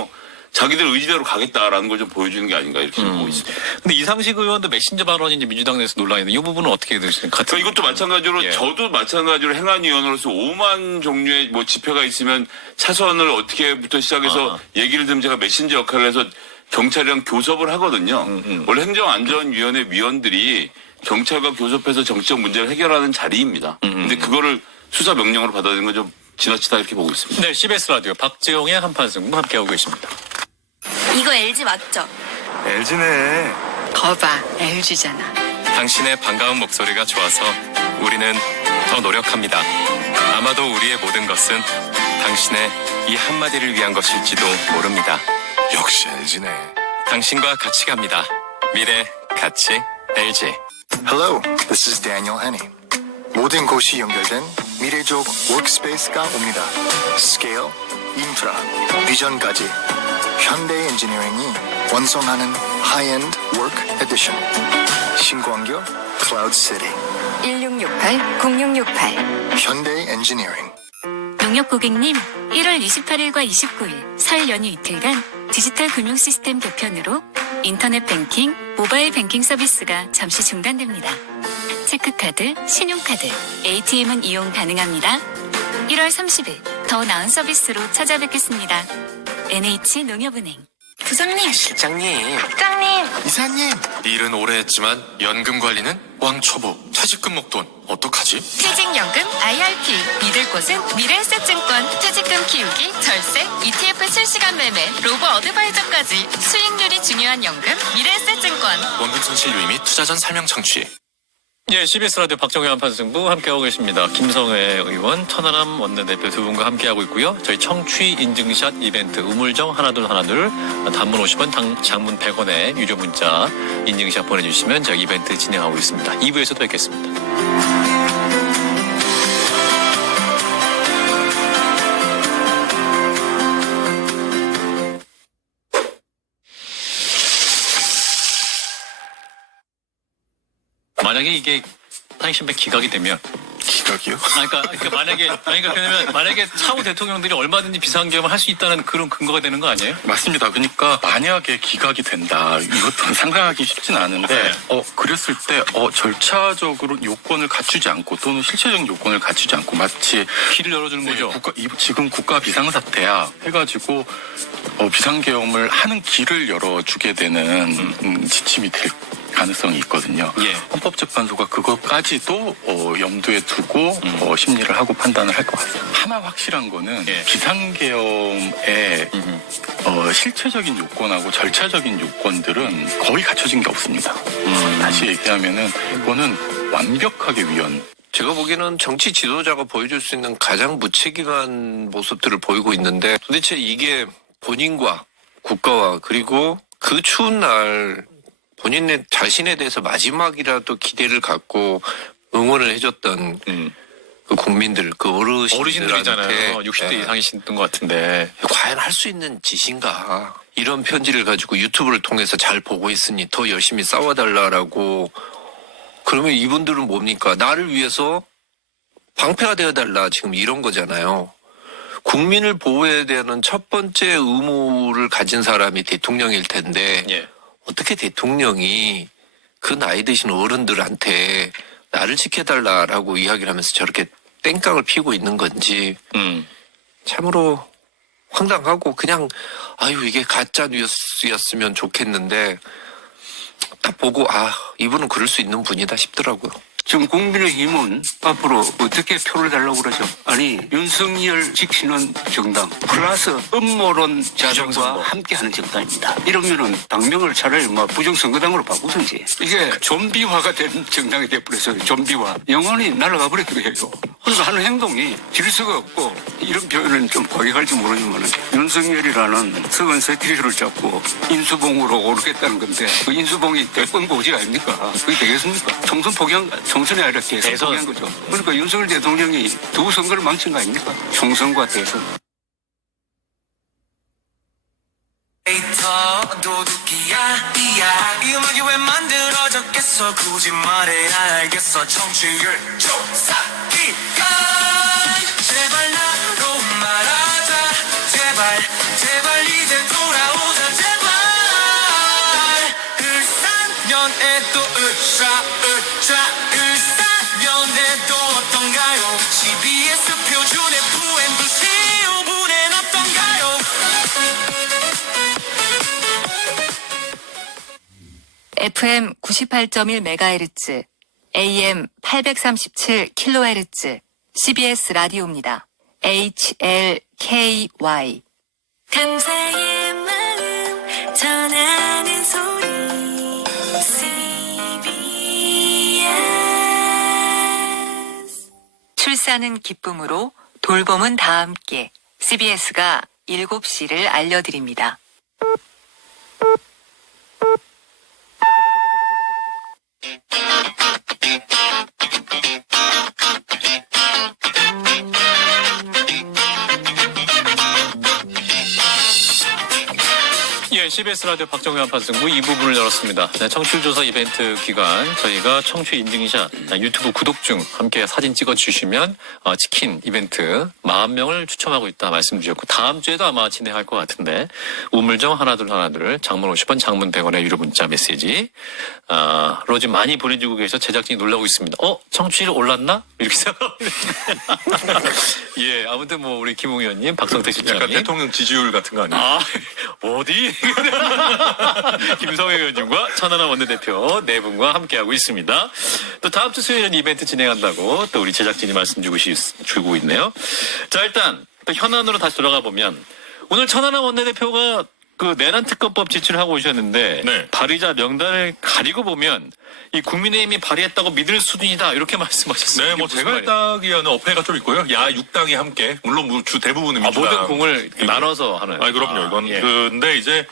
자기들 의지대로 가겠다라는 걸 좀 보여주는 게 아닌가 이렇게 좀 보고 있습니다. 근데 이상식 의원도 메신저 발언이 이제 민주당 내에서 논란인데 이 부분은 어떻게 되십니까? 그러니까 이것도 마찬가지로 예. 저도 마찬가지로 행안위원으로서 5만 종류의 집회가 있으면 차선을 어떻게부터 시작해서 얘기를 들으면 제가 메신저 역할을 해서 경찰이랑 교섭을 하거든요. 원래 행정안전위원회 위원들이 경찰과 교섭해서 정치적 문제를 해결하는 자리입니다. 근데 그거를 수사 명령으로 받아들이는 건 좀 지나치다 이렇게 보고 있습니다. 네, CBS 라디오 박지용의 한판 승부 함께하고 계십니다. 이거 LG 맞죠? LG네. 거봐, LG잖아. 당신의 반가운 목소리가 좋아서 우리는 더 노력합니다. 아마도 우리의 모든 것은 당신의 이 한마디를 위한 것일지도 모릅니다. 역시 LG네. 당신과 같이 갑니다. 미래 같이 LG. Hello, this is Daniel Henney. 모든 곳이 연결된 미래적 워크스페이스가 옵니다. 스케일, 인프라, 비전까지 현대 엔지니어링이 완성하는 하이엔드 워크 에디션. 신광교 클라우드 시티. 1668-0668. 현대 엔지니어링. 농협 고객님, 1월 28일과 29일 설 연휴 이틀간 디지털 금융 시스템 개편으로 인터넷 뱅킹, 모바일 뱅킹 서비스가 잠시 중단됩니다. 체크카드, 신용카드, ATM은 이용 가능합니다. 1월 30일 더 나은 서비스로 찾아뵙겠습니다. NH농협은행. 부장님, 실장님. 부장님. 이사님. 일은 오래 했지만 연금 관리는 왕초보. 퇴직금 목돈 어떡하지? 퇴직연금 IRP. 믿을 곳은 미래에셋증권. 퇴직금 키우기, 절세, ETF 실시간 매매, 로보 어드바이저까지 수익률이 중요한 연금 미래에셋증권. 원금 손실 유의 및 투자 전 설명 청취. 예, CBS 라디오 박정희 한판 승부 함께하고 계십니다. 김성회 의원, 천하람 원내대표 두 분과 함께하고 있고요. 저희 청취 인증샷 이벤트 우물정 하나둘 단문 50원, 장문 100원에 유료 문자 인증샷 보내주시면 저희 이벤트 진행하고 있습니다. 2부에서도 뵙겠습니다. 만약에 이게 타이신백 기각이 되면 기각이요? 만약에 차후 대통령들이 얼마든지 비상계엄을 할 수 있다는 그런 근거가 되는 거 아니에요? 맞습니다. 그러니까 만약에 기각이 된다. 이것도 상상하기 쉽진 않은데 그랬을 때 절차적으로 요건을 갖추지 않고 또는 실체적인 요건을 갖추지 않고 마치 길을 열어주는 거죠. 지금 국가 비상사태야 해가지고 비상계엄을 하는 길을 열어주게 되는 지침이 될 가능성이 있거든요. 예. 헌법재판소가 그것까지도 염두에 두고 심리를 하고 판단을 할 것 같습니다. 하나 확실한 거는 예. 비상계엄의 실체적인 요건하고 절차적인 요건들은 거의 갖춰진 게 없습니다. 다시 얘기하면은 이거는 완벽하게 제가 보기에는 정치 지도자가 보여줄 수 있는 가장 무책임한 모습들을 보이고 있는데 도대체 이게 본인과 국가와 그리고 그 추운 날 본인의 자신에 대해서 마지막이라도 기대를 갖고 응원을 해줬던 그 국민들, 그 어르신들이잖아요. 어르신들한테 60대 예. 이상이신 것 같은데. 과연 할 수 있는 짓인가? 이런 편지를 가지고 유튜브를 통해서 잘 보고 있으니 더 열심히 싸워달라라고. 그러면 이분들은 뭡니까? 나를 위해서 방패가 되어달라. 지금 이런 거잖아요. 국민을 보호해야 되는 첫 번째 의무를 가진 사람이 대통령일 텐데 예. 어떻게 대통령이 그 나이 드신 어른들한테 나를 지켜달라라고 이야기를 하면서 저렇게 땡깡을 피고 있는 건지 참으로 황당하고 그냥 아유 이게 가짜 뉴스였으면 좋겠는데 딱 보고 아 이분은 그럴 수 있는 분이다 싶더라고요. 지금 국민의힘은 앞으로 어떻게 표를 달라고 그러죠? 아니 윤석열 지키는 정당 플러스 음모론자들과 함께하는 정당입니다. 이러면은 당명을 차라리 부정선거당으로 바꾸든지 이게 좀비화가 된 정당이 돼버렸어요. 좀비화. 영원히 날아가 버리기로 해요. 그래서 하는 행동이 질서가 없고 이런 표현은 좀 과격할지 모르지만 윤석열이라는 썩은 새끼를 잡고 인수봉으로 오르겠다는 건데 그 인수봉이 대권 고지 아닙니까? 그게 되겠습니까? 총선 포기한 총선이 아니라 대선 포기한 거죠. 그러니까 윤석열 대통령이 두 선거를 망친 거 아닙니까? 총선과 대선. 도둑이야 이 음악이 왜 만들어졌겠어 굳이 말해야 알겠어 청취율 조사 기간 제발 나로 말하자 제발 제발 이제 돌아오자 제발 을사년에도 을사년에도 어떤가요 CBS 표준의 FMBC 5분엔 어떤가요 FM 98.1MHz, AM 837kHz, CBS 라디오입니다. HLKY. 감사의 마음 전하는 소리 CBS. 출산은 기쁨으로 돌봄은 다 함께 CBS가 7시를 알려드립니다. 예, CBS 라디오 박정현 판승부 2부분을 열었습니다. 네, 청취율조사 이벤트 기간 저희가 청취 인증샷 유튜브 구독 중 함께 사진 찍어주시면 치킨 이벤트 40명을 추첨하고 있다 말씀드렸고 다음 주에도 아마 진행할 것 같은데 우물정 하나둘 장문 50원 장문 100원의 유료 문자 메시지 로 지금 많이 보내주고 계셔서 제작진이 놀라고 있습니다. 청취율 올랐나? 이렇게 생각합니다. 예, 아무튼 뭐 우리 김웅 의원님, 박성태 실장님 약간 대통령 지지율 같은 거 아니에요? 어디? 김성회 의원님과 천하람 원내대표 네 분과 함께하고 있습니다. 또 다음 주 수요일은 이벤트 진행한다고 또 우리 제작진이 말씀 주고 있네요. 자, 일단 또 현안으로 다시 돌아가 보면 오늘 천하람 원내대표가 그 내란 특검법 제출하고 오셨는데 네. 발의자 명단을 가리고 보면 이 국민의힘이 발의했다고 믿을 수준이다 이렇게 말씀하셨어요. 네, 이게 뭐 무슨 제가 말이에요? 알다기에는 어폐가 좀 있고요. 야 6당이 함께 물론 주 대부분은 민주당 모든 공을 나눠서 하는. 그럼요. 이건 예. 근데 이제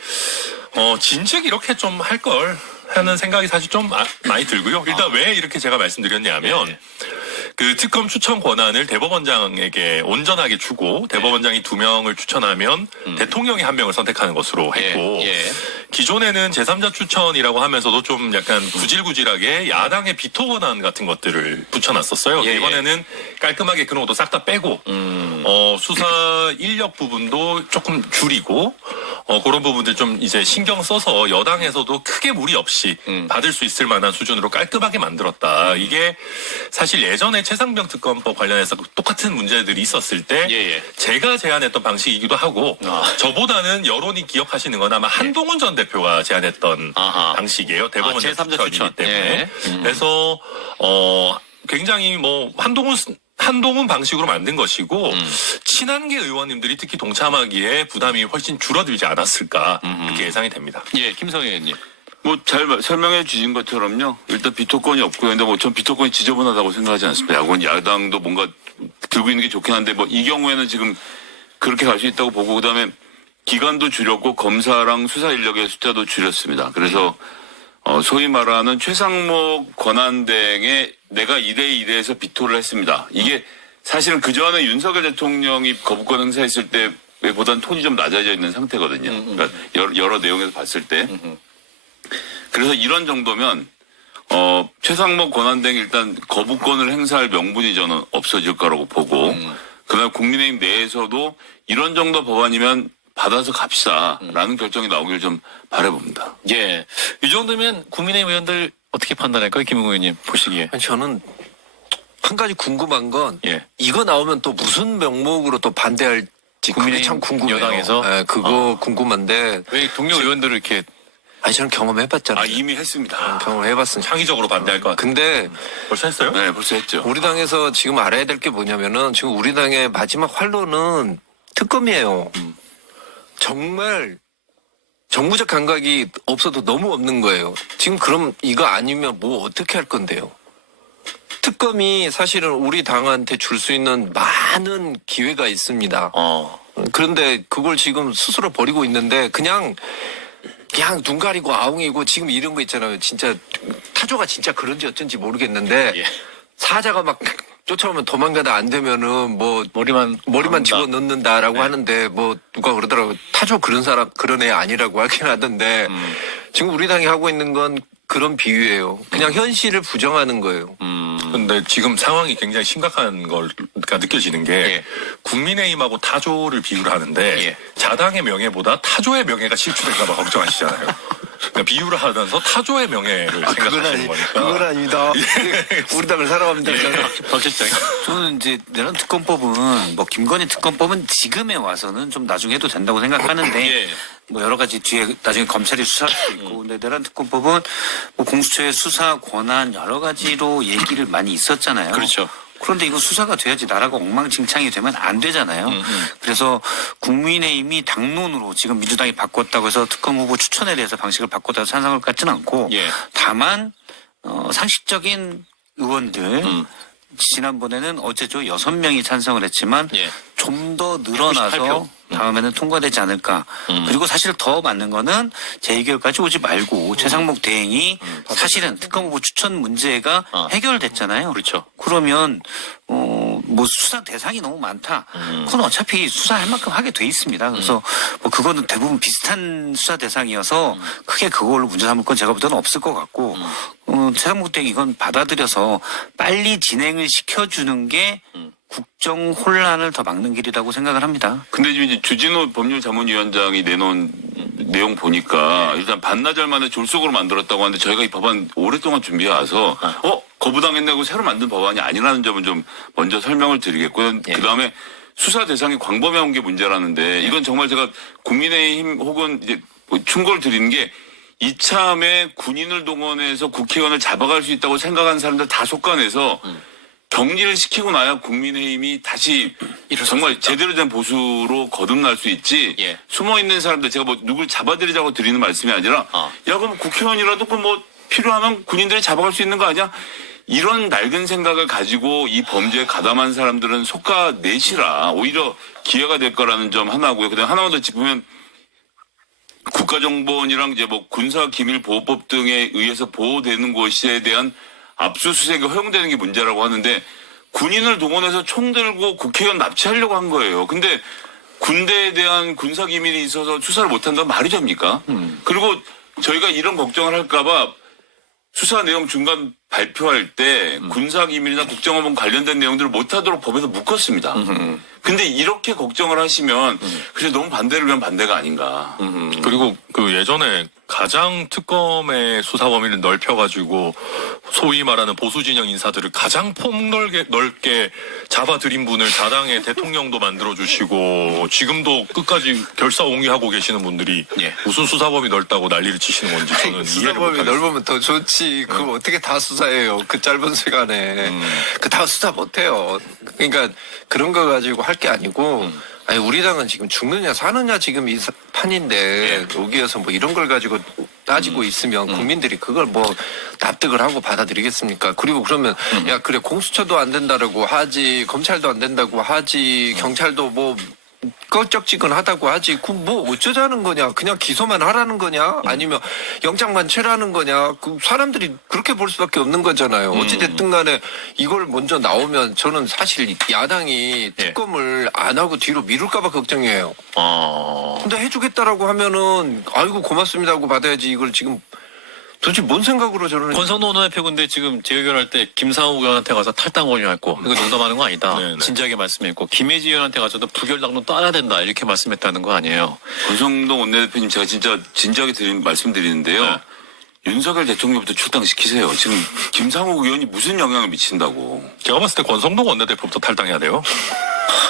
진즉 이렇게 좀 할 걸 하는 생각이 사실 좀 많이 들고요. 일단 왜 이렇게 제가 말씀드렸냐면 예. 그 특검 추천 권한을 대법원장에게 온전하게 주고 대법원장이 2명을 추천하면 대통령이 1명을 선택하는 것으로 했고 예. 기존에는 제3자 추천이라고 하면서도 좀 약간 구질구질하게 야당의 비토 권한 같은 것들을 붙여놨었어요. 예, 이번에는 깔끔하게 그런 것도 싹 다 빼고 수사 인력 부분도 조금 줄이고 그런 부분들 좀 이제 신경 써서 여당에서도 크게 무리 없이 받을 수 있을 만한 수준으로 깔끔하게 만들었다. 이게 사실 예전에 최상병 특검법 관련해서 똑같은 문제들이 있었을 때 예. 제가 제안했던 방식이기도 하고 저보다는 여론이 기억하시는 건 아마 한동훈 전 대표가 제안했던 방식이에요. 대법원장 제3자 추천이기 추천. 때문에. 예. 그래서 굉장히 뭐 한동훈 방식으로 만든 것이고 친한계 의원님들이 특히 동참하기에 부담이 훨씬 줄어들지 않았을까 이렇게 예상이 됩니다. 예, 김성희 의원님. 뭐 잘 설명해 주신 것처럼요. 일단 비토권이 없고요. 근데 뭐 전 비토권이 지저분하다고 생각하지 않습니다. 야당도 뭔가 들고 있는 게 좋긴 한데 뭐 이 경우에는 지금 그렇게 갈 수 있다고 보고 그다음에 기간도 줄였고 검사랑 수사 인력의 숫자도 줄였습니다. 그래서 소위 말하는 최상목 권한대행에 내가 2대 2대에서 비토를 했습니다. 이게 사실은 그 전에 윤석열 대통령이 거부권 행사했을 때보다는 톤이 좀 낮아져 있는 상태거든요. 그러니까 여러 내용에서 봤을 때. 그래서 이런 정도면 최상목 권한대행이 일단 거부권을 행사할 명분이 저는 없어질 거라고 보고 그다음 국민의힘 내에서도 이런 정도 법안이면 받아서 갑시다라는 결정이 나오길 좀 바라봅니다. 예. 이 정도면 국민의힘 의원들 어떻게 판단할까요? 김웅 의원님 보시기에. 저는 한 가지 궁금한 건 예. 이거 나오면 또 무슨 명목으로 또 반대할지 그게 국민의힘 참 궁금해요. 여당에서? 네, 그거 궁금한데 왜 동료 의원들을 이렇게 저는 경험해봤잖아요. 이미 했습니다. 경험해봤으니까. 창의적으로 반대할 것 같아요. 근데 벌써 했어요? 네, 벌써 했죠. 우리 당에서 지금 알아야 될 게 뭐냐면은 지금 우리 당의 마지막 활로는 특검이에요. 정말 정무적 감각이 없어도 너무 없는 거예요. 지금 그럼 이거 아니면 뭐 어떻게 할 건데요? 특검이 사실은 우리 당한테 줄 수 있는 많은 기회가 있습니다. 그런데 그걸 지금 스스로 버리고 있는데 그냥 눈 가리고 아웅이고 지금 이런 거 있잖아요. 진짜 타조가 진짜 그런지 어쩐지 모르겠는데 사자가 막 쫓아오면 도망가다 안 되면은 뭐 머리만 집어 넣는다라고 하는데 뭐 누가 그러더라고. 타조 그런 애 아니라고 하긴 하던데 지금 우리 당이 하고 있는 건 그런 비유예요. 그냥 현실을 부정하는 거예요. 근데 지금 상황이 굉장히 심각한 걸가 느껴지는 게 국민의힘하고 타조를 비유를 하는데 자당의 명예보다 타조의 명예가 실추될까 봐 걱정하시잖아요. 그러니까 비유를 하면서 타조의 명예를 생각하시는 거니까. 그건 아닙니다. 우리 당을 사랑합니다. 박 실장. 저는 이제 내란 특검법은 뭐 김건희 특검법은 지금에 와서는 좀 나중에 해도 된다고 생각하는데 뭐 여러 가지 뒤에 나중에 검찰이 수사할 수도 있고 근데 내란 특검법은 뭐 공수처의 수사 권한 여러 가지로 얘기를 많이 있었잖아요. 그렇죠. 그런데 이거 수사가 돼야지 나라가 엉망진창이 되면 안 되잖아요. 그래서 국민의힘이 당론으로 지금 민주당이 바꿨다고 해서 특검 후보 추천에 대해서 방식을 바꿨다고 찬성할 것 같지는 않고 다만 상식적인 의원들 지난번에는 어제죠 6명이 찬성을 했지만 좀 더 늘어나서 98표. 다음에는 통과되지 않을까. 그리고 사실 더 맞는 거는 재의결까지 오지 말고 최상목 대행이 사실은 특검 후보 추천 문제가 해결됐잖아요. 그렇죠. 그러면 뭐 수사 대상이 너무 많다. 그건 어차피 수사할 만큼 하게 돼 있습니다. 그래서 뭐 그거는 대부분 비슷한 수사 대상이어서 크게 그걸로 문제 삼을 건 제가 볼 때는 없을 것 같고 최상목 대행 이건 받아들여서 빨리 진행을 시켜주는 게 국정 혼란을 더 막는 길이라고 생각을 합니다. 근데 지금 이제 주진우 법률자문위원장이 내놓은 내용 보니까 일단 반나절 만에 졸속으로 만들었다고 하는데 저희가 이 법안 오랫동안 준비해 와서 거부당했다고 새로 만든 법안이 아니라는 점은 좀 먼저 설명을 드리겠고요. 그다음에 수사 대상이 광범위한 게 문제라는데 이건 정말 제가 국민의힘 혹은 이제 뭐 충고를 드리는 게 이참에 군인을 동원해서 국회의원을 잡아갈 수 있다고 생각하는 사람들 다 속아내서 격리를 시키고 나야 국민의힘이 다시 정말 제대로 된 보수로 거듭날 수 있지 숨어있는 사람들 제가 뭐 누굴 잡아들이자고 드리는 말씀이 아니라 야 그럼 국회의원이라도 그 뭐 필요하면 군인들이 잡아갈 수 있는 거 아니야? 이런 낡은 생각을 가지고 이 범죄에 가담한 사람들은 속아내시라 오히려 기회가 될 거라는 점 하나고요. 그다음 하나만 더 짚으면 국가정보원이랑 이제 뭐 군사기밀보호법 등에 의해서 보호되는 곳에 대한 압수수색이 허용되는 게 문제라고 하는데 군인을 동원해서 총 들고 국회의원 납치하려고 한 거예요. 근데 군대에 대한 군사기밀이 있어서 수사를 못한다면 말이 됩니까? 그리고 저희가 이런 걱정을 할까봐 수사 내용 중간 발표할 때 군사기밀이나 국정원본 관련된 내용들을 못하도록 법에서 묶었습니다. 근데 이렇게 걱정을 하시면 그래서 너무 반대를 위한 반대가 아닌가. 그리고 그 예전에 가장 특검의 수사 범위를 넓혀가지고 소위 말하는 보수 진영 인사들을 가장 폭넓게 잡아들인 분을 자당의 대통령도 만들어주시고 지금도 끝까지 결사옹위하고 계시는 분들이 무슨 수사 범위 넓다고 난리를 치시는 건지 저는 수사 이해를 범위 못하겠어요. 넓으면 더 좋지. 그걸 어떻게 다 수사해요? 그 짧은 시간에. 그 다 수사 못해요. 그러니까 그런 거 가지고 할 게 아니고 아니 우리 당은 지금 죽느냐 사느냐 지금 이 판인데 여기에서 뭐 이런 걸 가지고 따지고 있으면 국민들이 그걸 뭐 납득을 하고 받아들이겠습니까? 그리고 그러면 야 그래 공수처도 안 된다라고 하지 검찰도 안 된다고 하지 경찰도 뭐 껄쩍지근하다고 하지. 그 뭐 어쩌자는 거냐? 그냥 기소만 하라는 거냐? 아니면 영장만 채라는 거냐? 그 사람들이 그렇게 볼 수밖에 없는 거잖아요. 어찌 됐든 간에 이걸 먼저 나오면 저는 사실 야당이 특검을 안 하고 뒤로 미룰까봐 걱정이에요. 근데 해주겠다라고 하면은 아이고 고맙습니다 하고 받아야지. 이걸 지금 도대체 뭔 생각으로 저는 권성동 원내대표 근데 지금 재의결할 때 김상욱 의원한테 가서 탈당 권유했고 이거 농담하는 거 아니다. 네네. 진지하게 말씀했고 김혜지 의원한테 가서도 부결당론 떠야 된다 이렇게 말씀했다는 거 아니에요. 권성동 원내대표님 제가 진짜 진지하게 말씀드리는데요. 네. 윤석열 대통령부터 출당시키세요. 지금 김상욱 의원이 무슨 영향을 미친다고. 제가 봤을 때 권성동 원내대표부터 탈당해야 돼요.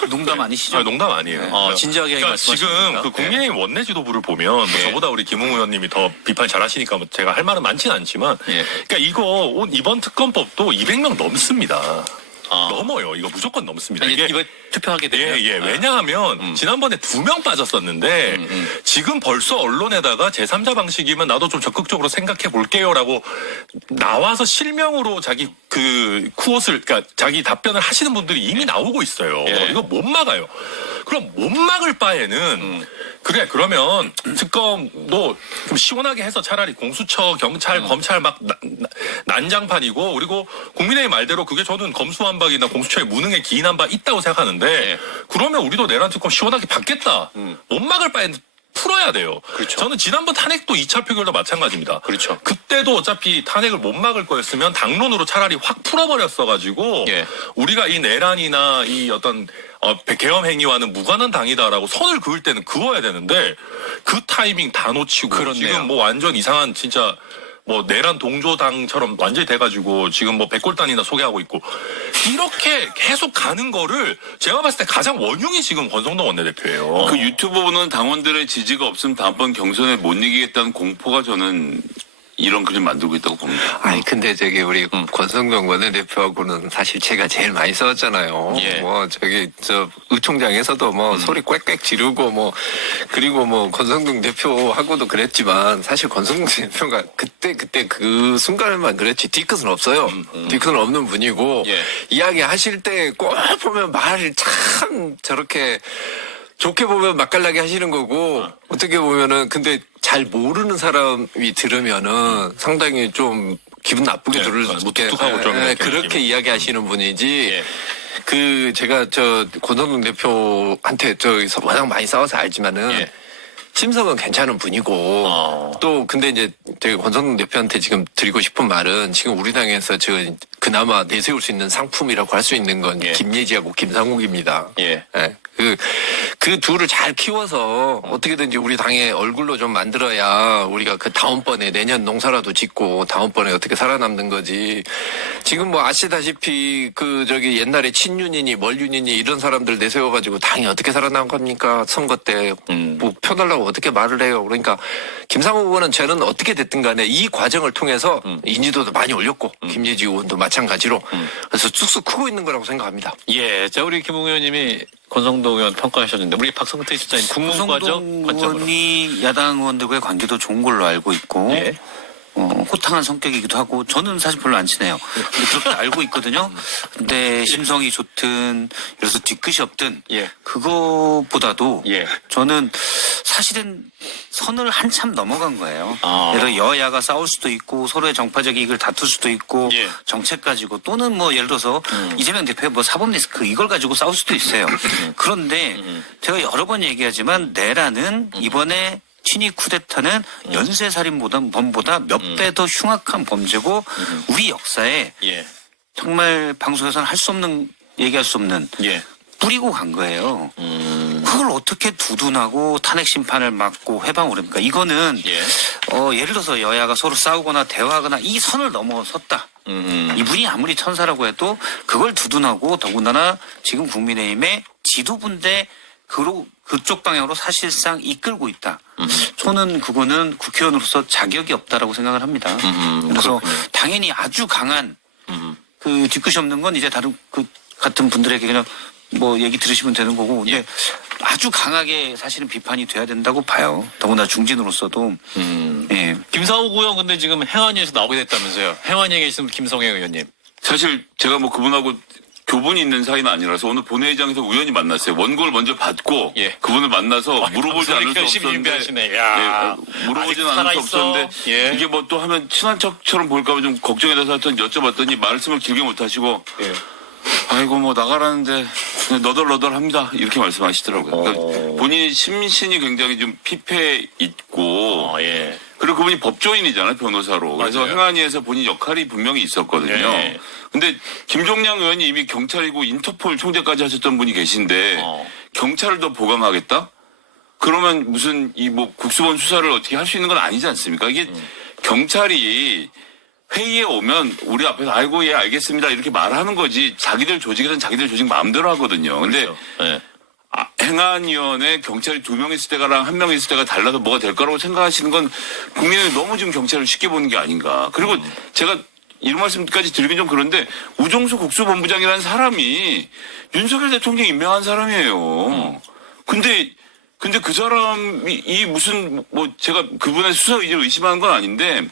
농담 아니시죠? 농담 아니에요. 진지하게 그러니까 지금 말씀하십니까? 그 국민의힘 원내 지도부를 보면 뭐 저보다 우리 김웅 의원님이 더 비판 잘하시니까 뭐 제가 할 말은 많지는 않지만, 그러니까 이거 이번 특검법도 200명 넘습니다. 넘어요. 이거 무조건 넘습니다. 이거 투표하게 되면 왜냐하면 지난번에 2명 빠졌었는데 지금 벌써 언론에다가 제3자 방식이면 나도 좀 적극적으로 생각해 볼게요라고 나와서 실명으로 자기 그 쿠옷을 그러니까 자기 답변을 하시는 분들이 이미 나오고 있어요. 이거 못 막아요. 그럼 못 막을 바에는 그래 그러면 특검도 좀 시원하게 해서 차라리 공수처, 경찰, 검찰 막 난장판이고 그리고 국민의힘 말대로 그게 저는 검수완박이나 공수처의 무능에 기인한 바 있다고 생각하는데 그러면 우리도 내란 특검 시원하게 받겠다. 못 막을 바에는 풀어야 돼요. 그렇죠. 저는 지난번 탄핵도 2차 표결도 마찬가지입니다. 그렇죠. 그때도 어차피 탄핵을 못 막을 거였으면 당론으로 차라리 확 풀어버렸어가지고 우리가 이 내란이나 이 어떤 계엄 행위와는 무관한 당이다라고 선을 그을 때는 그어야 되는데 그 타이밍 다 놓치고 그렇네요. 지금 뭐 완전 이상한 진짜 뭐 내란 동조당처럼 완전히 돼가지고 지금 뭐 백골단이나 소개하고 있고 이렇게 계속 가는 거를 제가 봤을 때 가장 원흉이 지금 권성동 원내대표예요. 그 유튜브 보는 당원들의 지지가 없으면 다음번 경선에 못 이기겠다는 공포가 저는 이런 그림 만들고 있다고 봅니다. 아니 근데 저기 우리 권성동 원내대표하고는 사실 제가 제일 많이 싸웠잖아요. 뭐 저기 저 의총장에서도 뭐 소리 꽥꽥 지르고 뭐 그리고 뭐 권성동 대표하고도 그랬지만 사실 권성동 대표가 그때 그 순간에만 그랬지 뒤끝은 없어요. 뒤끝은 없는 분이고 이야기하실 때 꼭 보면 말을 참 저렇게 좋게 보면 맛깔나게 하시는 거고 어떻게 보면은 근데 잘 모르는 사람이 들으면은 상당히 좀 기분 나쁘게 들을 수 무뚝뚝하고 좀 있게 그렇게 이야기하시는 분이지. 그 제가 저 권성동 대표한테 저기서 워낙 많이 싸워서 알지만은 심성은 괜찮은 분이고 또 근데 이제 되게 권성동 대표한테 지금 드리고 싶은 말은 지금 우리 당에서 지금 그나마 내세울 수 있는 상품이라고 할 수 있는 건 김예지하고 김상욱입니다. 그 둘을 잘 키워서 어떻게든지 우리 당의 얼굴로 좀 만들어야 우리가 그 다음번에 내년 농사라도 짓고 다음번에 어떻게 살아남는 거지. 지금 뭐 아시다시피 그 저기 옛날에 친윤이니 멀윤이니 이런 사람들 내세워가지고 당이 어떻게 살아난 겁니까? 선거 때 뭐 펴달라고 어떻게 말을 해요. 그러니까 김상욱 의원은 저는 어떻게 됐든 간에 이 과정을 통해서 인지도도 많이 올렸고 김예지 의원도 마찬가지로 그래서 쑥쑥 크고 있는 거라고 생각합니다. 자 우리 김웅 의원님이 권성동 의원 평가하셨는데 우리 박성태 실장님 국문과정 관점으로. 의원이 야당 의원들과의 관계도 좋은 걸로 알고 있고 호탕한 성격이기도 하고 저는 사실 별로 안 친해요. 근데 그렇게 알고 있거든요. 근데 심성이 좋든 그래서 뒤끝이 없든 그거보다도 저는 사실은 선을 한참 넘어간 거예요. 예를 들어 여야가 싸울 수도 있고 서로의 정파적 이익을 다툴 수도 있고 정책 가지고 또는 뭐 예를 들어서 이재명 대표의 뭐 사법 리스크 이걸 가지고 싸울 수도 있어요. 그런데 제가 여러 번 얘기하지만 내란은 이번에 친위 쿠데타는 연쇄살인범보다 몇 배 더 흉악한 범죄고 우리 역사에 정말 방송에서는 할 수 없는 얘기할 수 없는 뿌리고 간 거예요. 그걸 어떻게 두둔하고 탄핵 심판을 막고 해방을 합니까? 이거는 예를 들어서 여야가 서로 싸우거나 대화하거나 이 선을 넘어섰다. 이분이 아무리 천사라고 해도 그걸 두둔하고 더군다나 지금 국민의힘의 지도부인데 그쪽 방향으로 사실상 이끌고 있다. 저는 그거는 국회의원으로서 자격이 없다라고 생각을 합니다. 그래서 당연히 아주 강한 그 뒤끝이 없는 건 이제 다른 그 같은 분들에게 그냥 뭐 얘기 들으시면 되는 거고 근데 아주 강하게 사실은 비판이 돼야 된다고 봐요. 더구나 중진으로서도. 김상욱 의원 근데 지금 행안위에서 나오게 됐다면서요. 행안위에 계신 김성애 의원님. 사실 제가 뭐 그분하고 교분이 있는 사이는 아니라서 오늘 본회의장에서 우연히 만났어요. 원고를 먼저 받고 예. 그분을 만나서 물어보지 않을 수 열심히 없었는데 준비하시네. 야. 물어보지는 아직 않을 수 살아있어. 없었는데 예. 이게 뭐 또 하면 친한 척처럼 보일까 봐 좀 걱정이 돼서 하여튼 여쭤봤더니 말씀을 길게 못 하시고 예. 아이고 뭐 나가라는데 그냥 너덜너덜합니다 이렇게 말씀하시더라고요. 그러니까 본인이 심신이 굉장히 좀 피폐 있고 예. 그리고 그분이 법조인이잖아요 변호사로. 그래서 맞아요. 행안위에서 본인 역할이 분명히 있었거든요. 예. 근데 김종량 의원이 이미 경찰이고 인터폴 총재까지 하셨던 분이 계신데 경찰을 더 보강하겠다? 그러면 무슨 이 뭐 국수본 수사를 어떻게 할 수 있는 건 아니지 않습니까? 이게 경찰이 회의에 오면 우리 앞에서 아이고 예 알겠습니다 이렇게 말하는 거지 자기들 조직이든 자기들 조직 마음대로 하거든요. 근데 그렇죠. 예. 행안위원회 경찰이 2명 있을 때가랑 1명 있을 때가 달라서 뭐가 될 거라고 생각하시는 건 국민이 너무 지금 경찰을 쉽게 보는 게 아닌가. 그리고 제가 이런 말씀까지 드리긴 좀 그런데 우종수 국수본부장이라는 사람이 윤석열 대통령이 임명한 사람이에요. 근데 그 사람이 이 무슨 뭐 제가 그분의 수사 의지를 의심하는 건 아닌데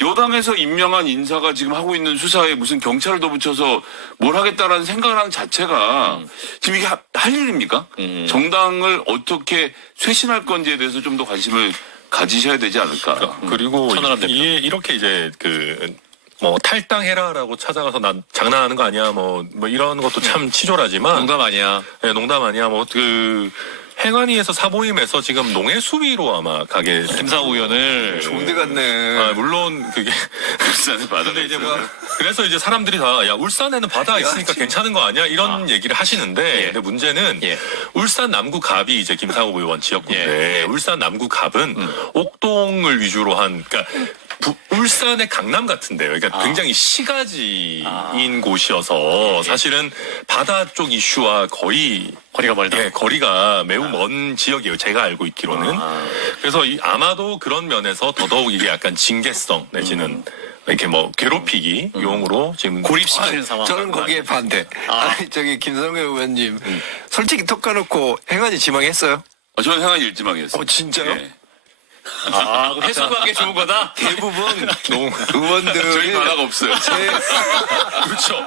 여당에서 임명한 인사가 지금 하고 있는 수사에 무슨 경찰을 더 붙여서 뭘 하겠다라는 생각을 하는 자체가 지금 이게 할 일입니까? 정당을 어떻게 쇄신할 건지에 대해서 좀 더 관심을 가지셔야 되지 않을까. 그리고 천하람 대표. 이렇게 이제 뭐 탈당해라라고 찾아가서 난 장난하는 거 아니야 뭐 이런 것도 참 치졸하지만 농담 아니야. 네, 농담 아니야 뭐 행안위에서 사모임에서 지금 농해 수위로 아마 가게 김상우 의원을 좋은데 갔네. 아, 물론 그게 울산에 받아. 근데 이제 그래서 이제 사람들이 다 야 울산에는 바다 있으니까 괜찮은 거 아니야 이런 얘기를 하시는데 근데 문제는 울산 남구 갑이 이제 김상우 의원 지역구인데 울산 남구 갑은 옥동을 위주로 한 그러니까 울산의 강남 같은데요. 그러니까 굉장히 시가지인 곳이어서 사실은 바다 쪽 이슈와 거의 거리가 멀다. 예, 거리가 매우 먼 지역이에요. 제가 알고 있기로는. 그래서 아마도 그런 면에서 더더욱 이게 약간 징계성 내지는 이렇게 뭐 괴롭히기 용으로 지금 고립시키는 상황. 저는 거기에 반대. 아니 저기 김성애 의원님 솔직히 톡 까놓고 행안위 지망했어요? 저는 행안위 일지망이었어요. 진짜요? 예. 그럼 해소하는 게 좋은 거다? 대부분 저희 의원들이 변화가 없어요. 그렇죠.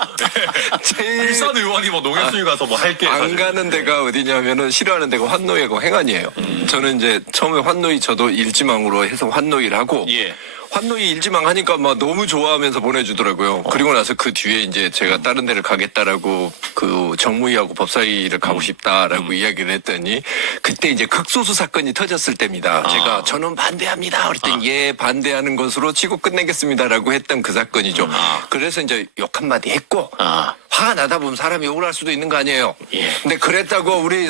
제일 일산 의원이 뭐 농해수위 가서 뭐 할게 안 가는 데가 어디냐면은 싫어하는 데가 환노이고 행안이에요. 저는 이제 처음에 환노이 저도 일지망으로 해서 환노이를 하고 예. 환노이 일지망 하니까 막 너무 좋아하면서 보내주더라고요. 그리고 나서 그 뒤에 이제 제가 다른 데를 가겠다라고 그 정무위하고 법사위를 가고 싶다라고 이야기를 했더니 그때 이제 극소수 사건이 터졌을 때입니다. 제가 저는 반대합니다. 그랬더니 예 반대하는 것으로 치고 끝내겠습니다라고 했던 그 사건이죠. 그래서 이제 욕 한마디 했고 화가 나다 보면 사람이 욕을 할 수도 있는 거 아니에요. 근데 그랬다고 우리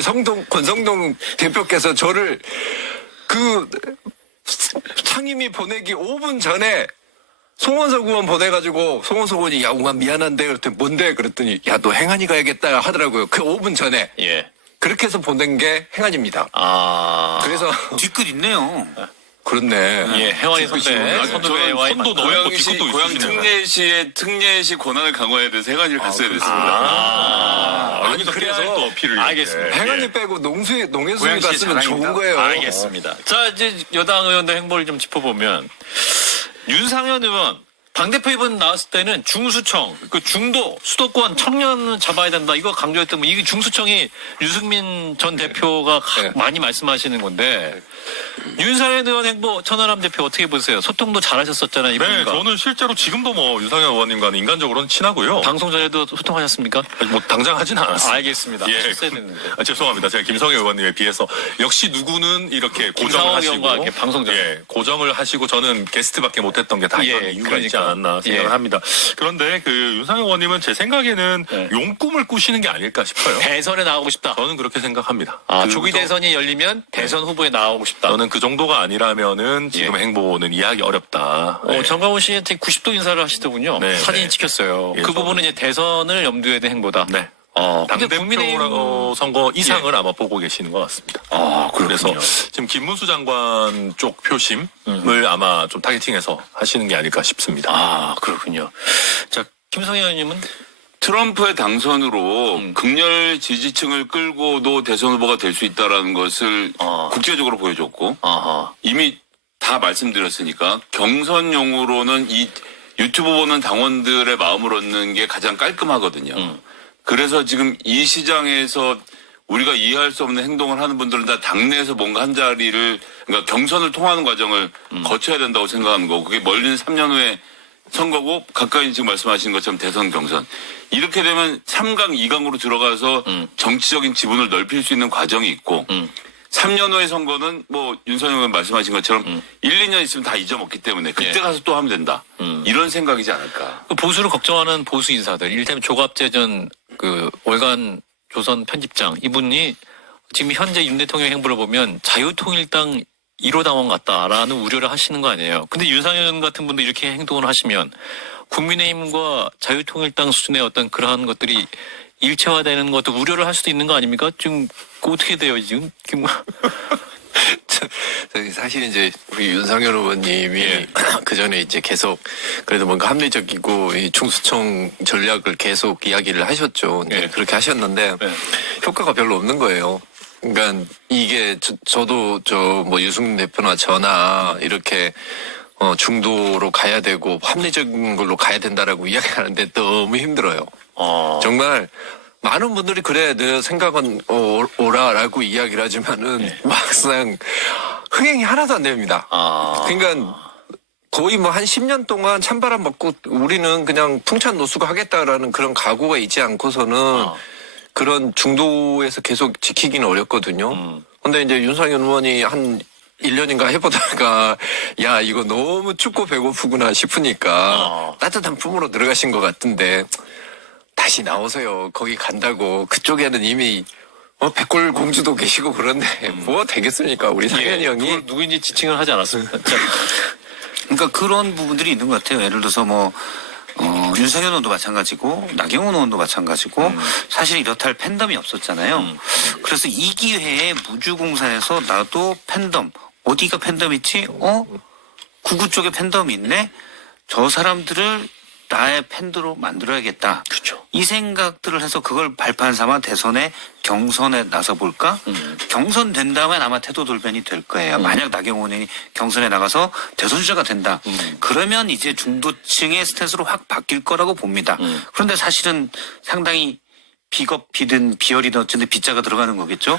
권성동 대표께서 저를 상임위 보내기 5분 전에 송원석 의원 보내가지고 송원석 의원이 야 우만 미안한데 그랬더니 뭔데 그랬더니 야 너 행안위 가야겠다 하더라고요. 그 5분 전에 그렇게 해서 보낸 게 행안위입니다. 그래서 뒤끝 있네요. 그렇네. 예, 행안위 선배. 선배와의 손도 너무 고양시 뒤끝도 고양 있으시네요. 특례시 권한을 강화해야 돼서 행안위를 갔어야 됐습니다. 아니 그래서 또 어필을 알겠습니다. 행안위 빼고 농해수위 고양시 갔으면 좋은 거예요. 알겠습니다. 자, 이제 여당 의원들 행보를 좀 짚어보면 윤상현 의원 당대표 이번 나왔을 때는 중수청, 그 중도, 수도권 청년은 잡아야 된다. 이거 강조했던 뭐 이게 중수청이 유승민 전 대표가 많이 말씀하시는 건데 윤상현 의원 행보 천하람 대표 어떻게 보세요? 소통도 잘하셨었잖아요. 네, 이분과. 저는 실제로 지금도 뭐 유상현 의원님과는 인간적으로는 친하고요. 방송 전에도 소통하셨습니까? 뭐 당장 하진 않았어요. 알겠습니다. 예. 하셨어야 됐는데. 죄송합니다. 제가 김성애 의원님에 비해서 역시 누구는 이렇게 고정을 김상호 하시고 의원과 이렇게 방송 전에. 예, 고정을 하시고 저는 게스트밖에 못했던 게 다 이런 이유가 있지 않았나 생각을 합니다. 그런데 그 윤상현 의원님은 제 생각에는 용꿈을 꾸시는 게 아닐까 싶어요. 대선에 나오고 싶다. 저는 그렇게 생각합니다. 조기 대선이 열리면 대선 후보에 나오고 싶다. 저는 그 정도가 아니라면은 지금 행보는 이해하기 어렵다. 정강훈 씨한테 90도 인사를 하시더군요. 네, 사진이 네. 찍혔어요. 예, 그 부분은 이제 대선을 염두에 둔 행보다. 네. 근데 당대표 선거 이상을 아마 보고 계시는 것 같습니다. 그래서 지금 김문수 장관 쪽 표심을 아마 좀 타겟팅해서 하시는 게 아닐까 싶습니다. 그렇군요. 자, 김성애 의원님은 트럼프의 당선으로 극렬 지지층을 끌고도 대선 후보가 될 수 있다라는 것을 국제적으로 보여줬고 이미 다 말씀드렸으니까 경선용으로는 이 유튜브 보는 당원들의 마음을 얻는 게 가장 깔끔하거든요. 그래서 지금 이 시장에서 우리가 이해할 수 없는 행동을 하는 분들은 다 당내에서 뭔가 한 자리를, 그러니까 경선을 통하는 과정을 거쳐야 된다고 생각하는 거고, 그게 멀리는 3년 후에 선거고, 가까이 지금 말씀하신 것처럼 대선 경선. 이렇게 되면 3강, 2강으로 들어가서 정치적인 지분을 넓힐 수 있는 과정이 있고, 3년 후의 선거는 뭐 윤석열 의원 말씀하신 것처럼 1, 2년 있으면 다 잊어먹기 때문에 그때 가서 또 하면 된다. 이런 생각이지 않을까. 보수를 걱정하는 보수 인사들, 이를테면 조갑재 전 그 월간 조선 편집장, 이분이 지금 현재 윤 대통령 행보를 보면 자유통일당 1호 당원 같다라는 우려를 하시는 거 아니에요. 근데 윤상현 같은 분도 이렇게 행동을 하시면 국민의힘과 자유통일당 수준의 어떤 그러한 것들이 일체화되는 것도 우려를 할 수도 있는 거 아닙니까? 지금 어떻게 돼요 지금? 사실 이제 우리 윤상현 의원님이 그 전에 이제 계속 그래도 뭔가 합리적이고 이 중수청 전략을 계속 이야기를 하셨죠. 네, 그렇게 하셨는데 효과가 별로 없는 거예요. 그러니까 이게 저도 뭐 유승민 대표나 저나 이렇게 중도로 가야 되고 합리적인 걸로 가야 된다라고 이야기하는데 너무 힘들어요. 정말 많은 분들이 그래 내 생각은 오라라고 이야기를 하지만은 막상 흥행이 하나도 안 됩니다. 그러니까 거의 뭐 한 10년 동안 찬바람 맞고 우리는 그냥 풍찬 노수가 하겠다라는 그런 각오가 있지 않고서는 그런 중도에서 계속 지키기는 어렵거든요. 근데 이제 윤상현 의원이 한 1년인가 해보다가 야 이거 너무 춥고 배고프구나 싶으니까 따뜻한 품으로 들어가신 것 같은데 다시 나오세요. 거기 간다고. 그쪽에는 이미 백골 공주도 계시고 그런데 뭐 되겠습니까? 우리 상현이 형이. 누구인지 지칭을 하지 않았습니까? 그러니까 그런 부분들이 있는 것 같아요. 예를 들어서 뭐 윤석열 의원도 마찬가지고 나경원 의원도 마찬가지고 사실 이렇다 할 팬덤이 없었잖아요. 그래서 이 기회에 무주공사에서 나도 팬덤 어디가 팬덤 있지? 구구 쪽에 팬덤이 있네. 저 사람들을 나의 팬으로 만들어야겠다. 그렇죠. 이 생각들을 해서 그걸 발판 삼아 대선에 경선에 나서 볼까? 경선 된다면 아마 태도 돌변이 될 거예요. 만약 나경원 의원이 경선에 나가서 대선 주자가 된다. 그러면 이제 중도층의 스탠스로 확 바뀔 거라고 봅니다. 그런데 사실은 상당히 비겁비든 비열이든 어쨌든 비자가 들어가는 거겠죠.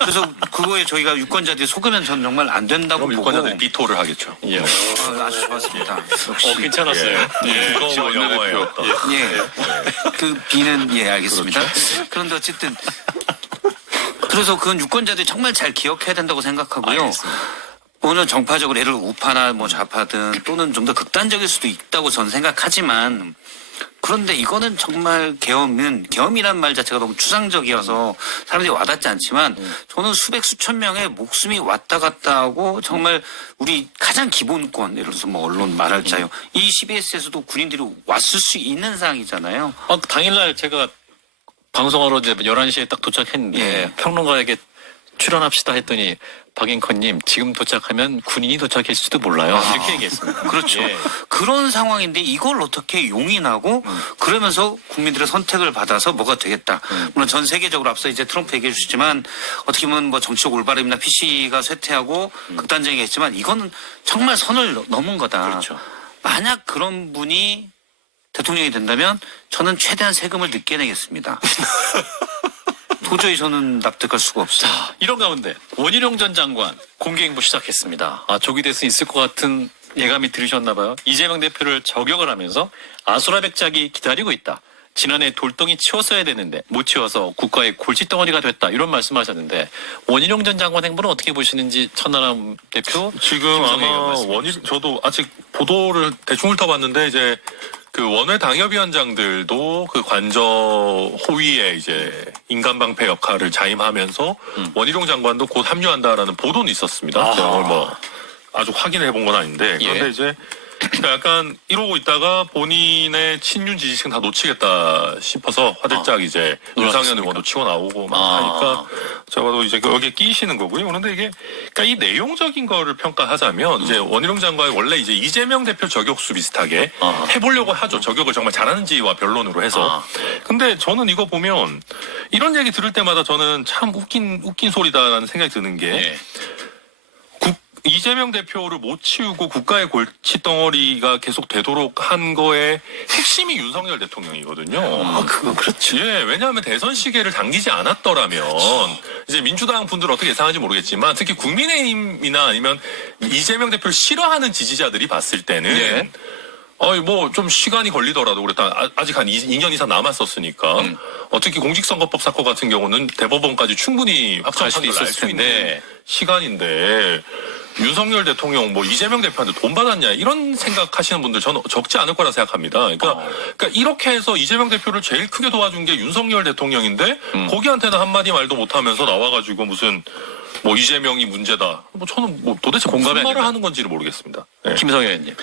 그래서 그거에 저희가 유권자들이 속으면 전 정말 안 된다고 보고. 유권자들 비토를 하겠죠. 아주 좋았습니다. 역시. 괜찮았어요. 역시 원내대표. 그 비는 알겠습니다. 그런데 어쨌든 그래서 그건 유권자들이 정말 잘 기억해야 된다고 생각하고요. 알겠습니다. 오늘 정파적으로 예를 들어 우파나 뭐 좌파든 또는 좀 더 극단적일 수도 있다고 저는 생각하지만 그런데 이거는 정말 계엄이란 말 자체가 너무 추상적이어서 사람들이 와닿지 않지만 저는 수백 수천 명의 목숨이 왔다 갔다 하고 정말 우리 가장 기본권 예를 들어서 뭐 언론 말할 자유 이 CBS에서도 군인들이 왔을 수 있는 상황이잖아요. 당일날 제가 방송하러 이제 11시에 딱 도착했는데 평론가에게 출연합시다 했더니 박앵커님 지금 도착하면 군인이 도착했을지도 몰라요. 이렇게 얘기했습니다. 그렇죠. 그런 상황인데 이걸 어떻게 용인하고 그러면서 국민들의 선택을 받아서 뭐가 되겠다. 물론 전 세계적으로 앞서 이제 트럼프 얘기해 주시지만 어떻게 보면 뭐 정치적 올바름이나 PC가 쇠퇴하고 극단적이게 했지만 이거는 정말 선을 넘은 거다. 그렇죠. 만약 그런 분이 대통령이 된다면 저는 최대한 세금을 늦게 내겠습니다. 도저히 저는 납득할 수가 없어요. 이런 가운데 원희룡 전 장관 공개행보 시작했습니다. 조기 대선 있을 것 같은 예감이 들으셨나 봐요. 이재명 대표를 저격을 하면서 아수라백작이 기다리고 있다. 지난해 돌덩이 치웠어야 되는데 못 치워서 국가의 골칫덩어리가 됐다. 이런 말씀하셨는데 원희룡 전 장관 행보는 어떻게 보시는지 천하람 대표 지금 아마 저도 아직 보도를 대충 훑어봤는데 이제 그 원외 당협위원장들도 그 관저 호위에 이제 인간방패 역할을 자임하면서 원희룡 장관도 곧 합류한다라는 보도는 있었습니다. 제가 오늘 뭐 아주 확인을 해본 건 아닌데 그런데 이제 약간 이러고 있다가 본인의 친윤 지지층 다 놓치겠다 싶어서 화들짝 이제 윤상현 의원도 치고 나오고 막 하니까 적어도 이제 여기에 끼시는 거고요. 그런데 이게 그러니까 이 내용적인 거를 평가하자면 이제 원희룡 장관이 원래 이제 이재명 대표 저격수 비슷하게 해보려고 하죠. 저격을 정말 잘하는지와 변론으로 해서. 근데 저는 이거 보면 이런 얘기 들을 때마다 저는 참 웃긴 소리다라는 생각이 드는 게 이재명 대표를 못 치우고 국가의 골칫덩어리가 계속 되도록 한 거에 핵심이 윤석열 대통령이거든요. 그거 그렇지. 예, 왜냐하면 대선 시계를 당기지 않았더라면 이제 민주당 분들 어떻게 예상하는지 모르겠지만 특히 국민의힘이나 아니면 이재명 대표를 싫어하는 지지자들이 봤을 때는 예. 뭐 좀 시간이 걸리더라도 그랬다. 아직 한 2년 이상 남았었으니까 특히 공직선거법 사건 같은 경우는 대법원까지 충분히 확정 갈 수도 판결을 알 있었을 수 있는 텐데. 시간인데 윤석열 대통령 뭐 이재명 대표한테 돈 받았냐 이런 생각하시는 분들 저는 적지 않을 거라 생각합니다. 그러니까 이렇게 해서 이재명 대표를 제일 크게 도와준 게 윤석열 대통령인데 거기한테는 한마디 말도 못하면서 나와가지고 무슨 뭐 이재명이 문제다. 뭐 저는 뭐 도대체 공감이 무슨 안 말을 된다. 하는 건지를 모르겠습니다. 네. 김성현 의원님.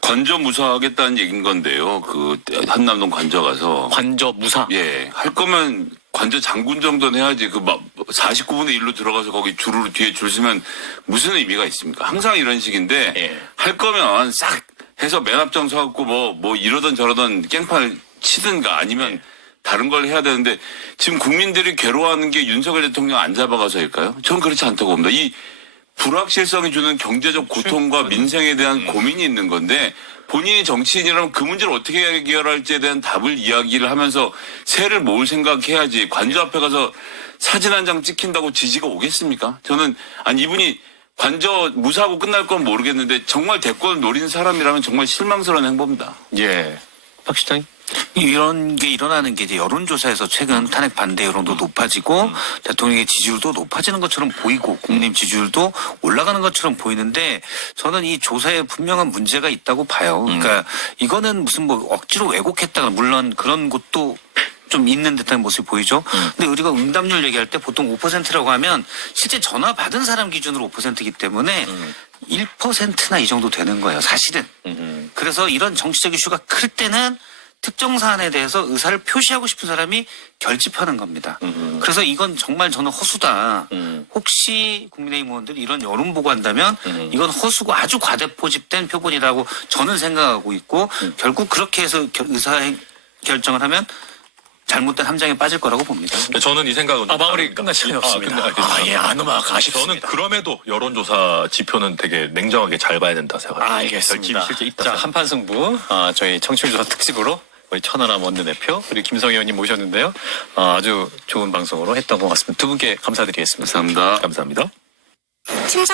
관저 무사하겠다는 얘기인 건데요. 그 한남동 관저 가서 관저 무사. 예, 할 거면 관저 장군 정도는 해야지. 그 49분의 1로 들어가서 거기 줄을 뒤에 줄 서면 무슨 의미가 있습니까? 항상 이런 식인데 예. 할 거면 싹 해서 맨 앞장 서갖고 뭐 이러던 저러던 깽판을 치든가 아니면 다른 걸 해야 되는데 지금 국민들이 괴로워하는 게 윤석열 대통령 안 잡아가서일까요? 전 그렇지 않다고 봅니다. 이 불확실성이 주는 경제적 고통과 민생에 대한 고민이 있는 건데 본인이 정치인이라면 그 문제를 어떻게 해결할지에 대한 답을 이야기를 하면서 새를 모을 생각해야지 관저 앞에 가서 사진 한 장 찍힌다고 지지가 오겠습니까? 저는 이분이 관저 무사하고 끝날 건 모르겠는데 정말 대권을 노리는 사람이라면 정말 실망스러운 행보입니다. 예. 박 시장님. 이런 게 일어나는 게 이제 여론조사에서 최근 탄핵 반대 여론도 높아지고 대통령의 지지율도 높아지는 것처럼 보이고 국민의힘 지지율도 올라가는 것처럼 보이는데 저는 이 조사에 분명한 문제가 있다고 봐요. 그러니까 이거는 무슨 뭐 억지로 왜곡했다가 물론 그런 것도 좀 있는 듯한 모습이 보이죠. 근데 우리가 응답률 얘기할 때 보통 5%라고 하면 실제 전화 받은 사람 기준으로 5%이기 때문에 1%나 이 정도 되는 거예요. 사실은. 그래서 이런 정치적 이슈가 클 때는 특정 사안에 대해서 의사를 표시하고 싶은 사람이 결집하는 겁니다. 그래서 이건 정말 저는 허수다. 혹시 국민의힘 의원들이 이런 여론 보고 한다면 이건 허수고 아주 과대포집된 표본이라고 저는 생각하고 있고 결국 그렇게 해서 의사 결정을 하면 잘못된 함정에 빠질 거라고 봅니다. 저는 이 생각은 마무리 끝날 시간이 없습니다. 예, 안 음악 아쉽습니다. 저는 그럼에도 여론조사 지표는 되게 냉정하게 잘 봐야 된다 생각합니다. 알겠습니다. 결집이 실제 있다. 자, 한판 승부. 저희 청취율조사 특집으로 우리 천하람 원내대표 그리고 김성현 의원님 모셨는데요. 아주 좋은 방송으로 했던 것 같습니다. 두 분께 감사드리겠습니다. 감사합니다. 감사합니다. 팀장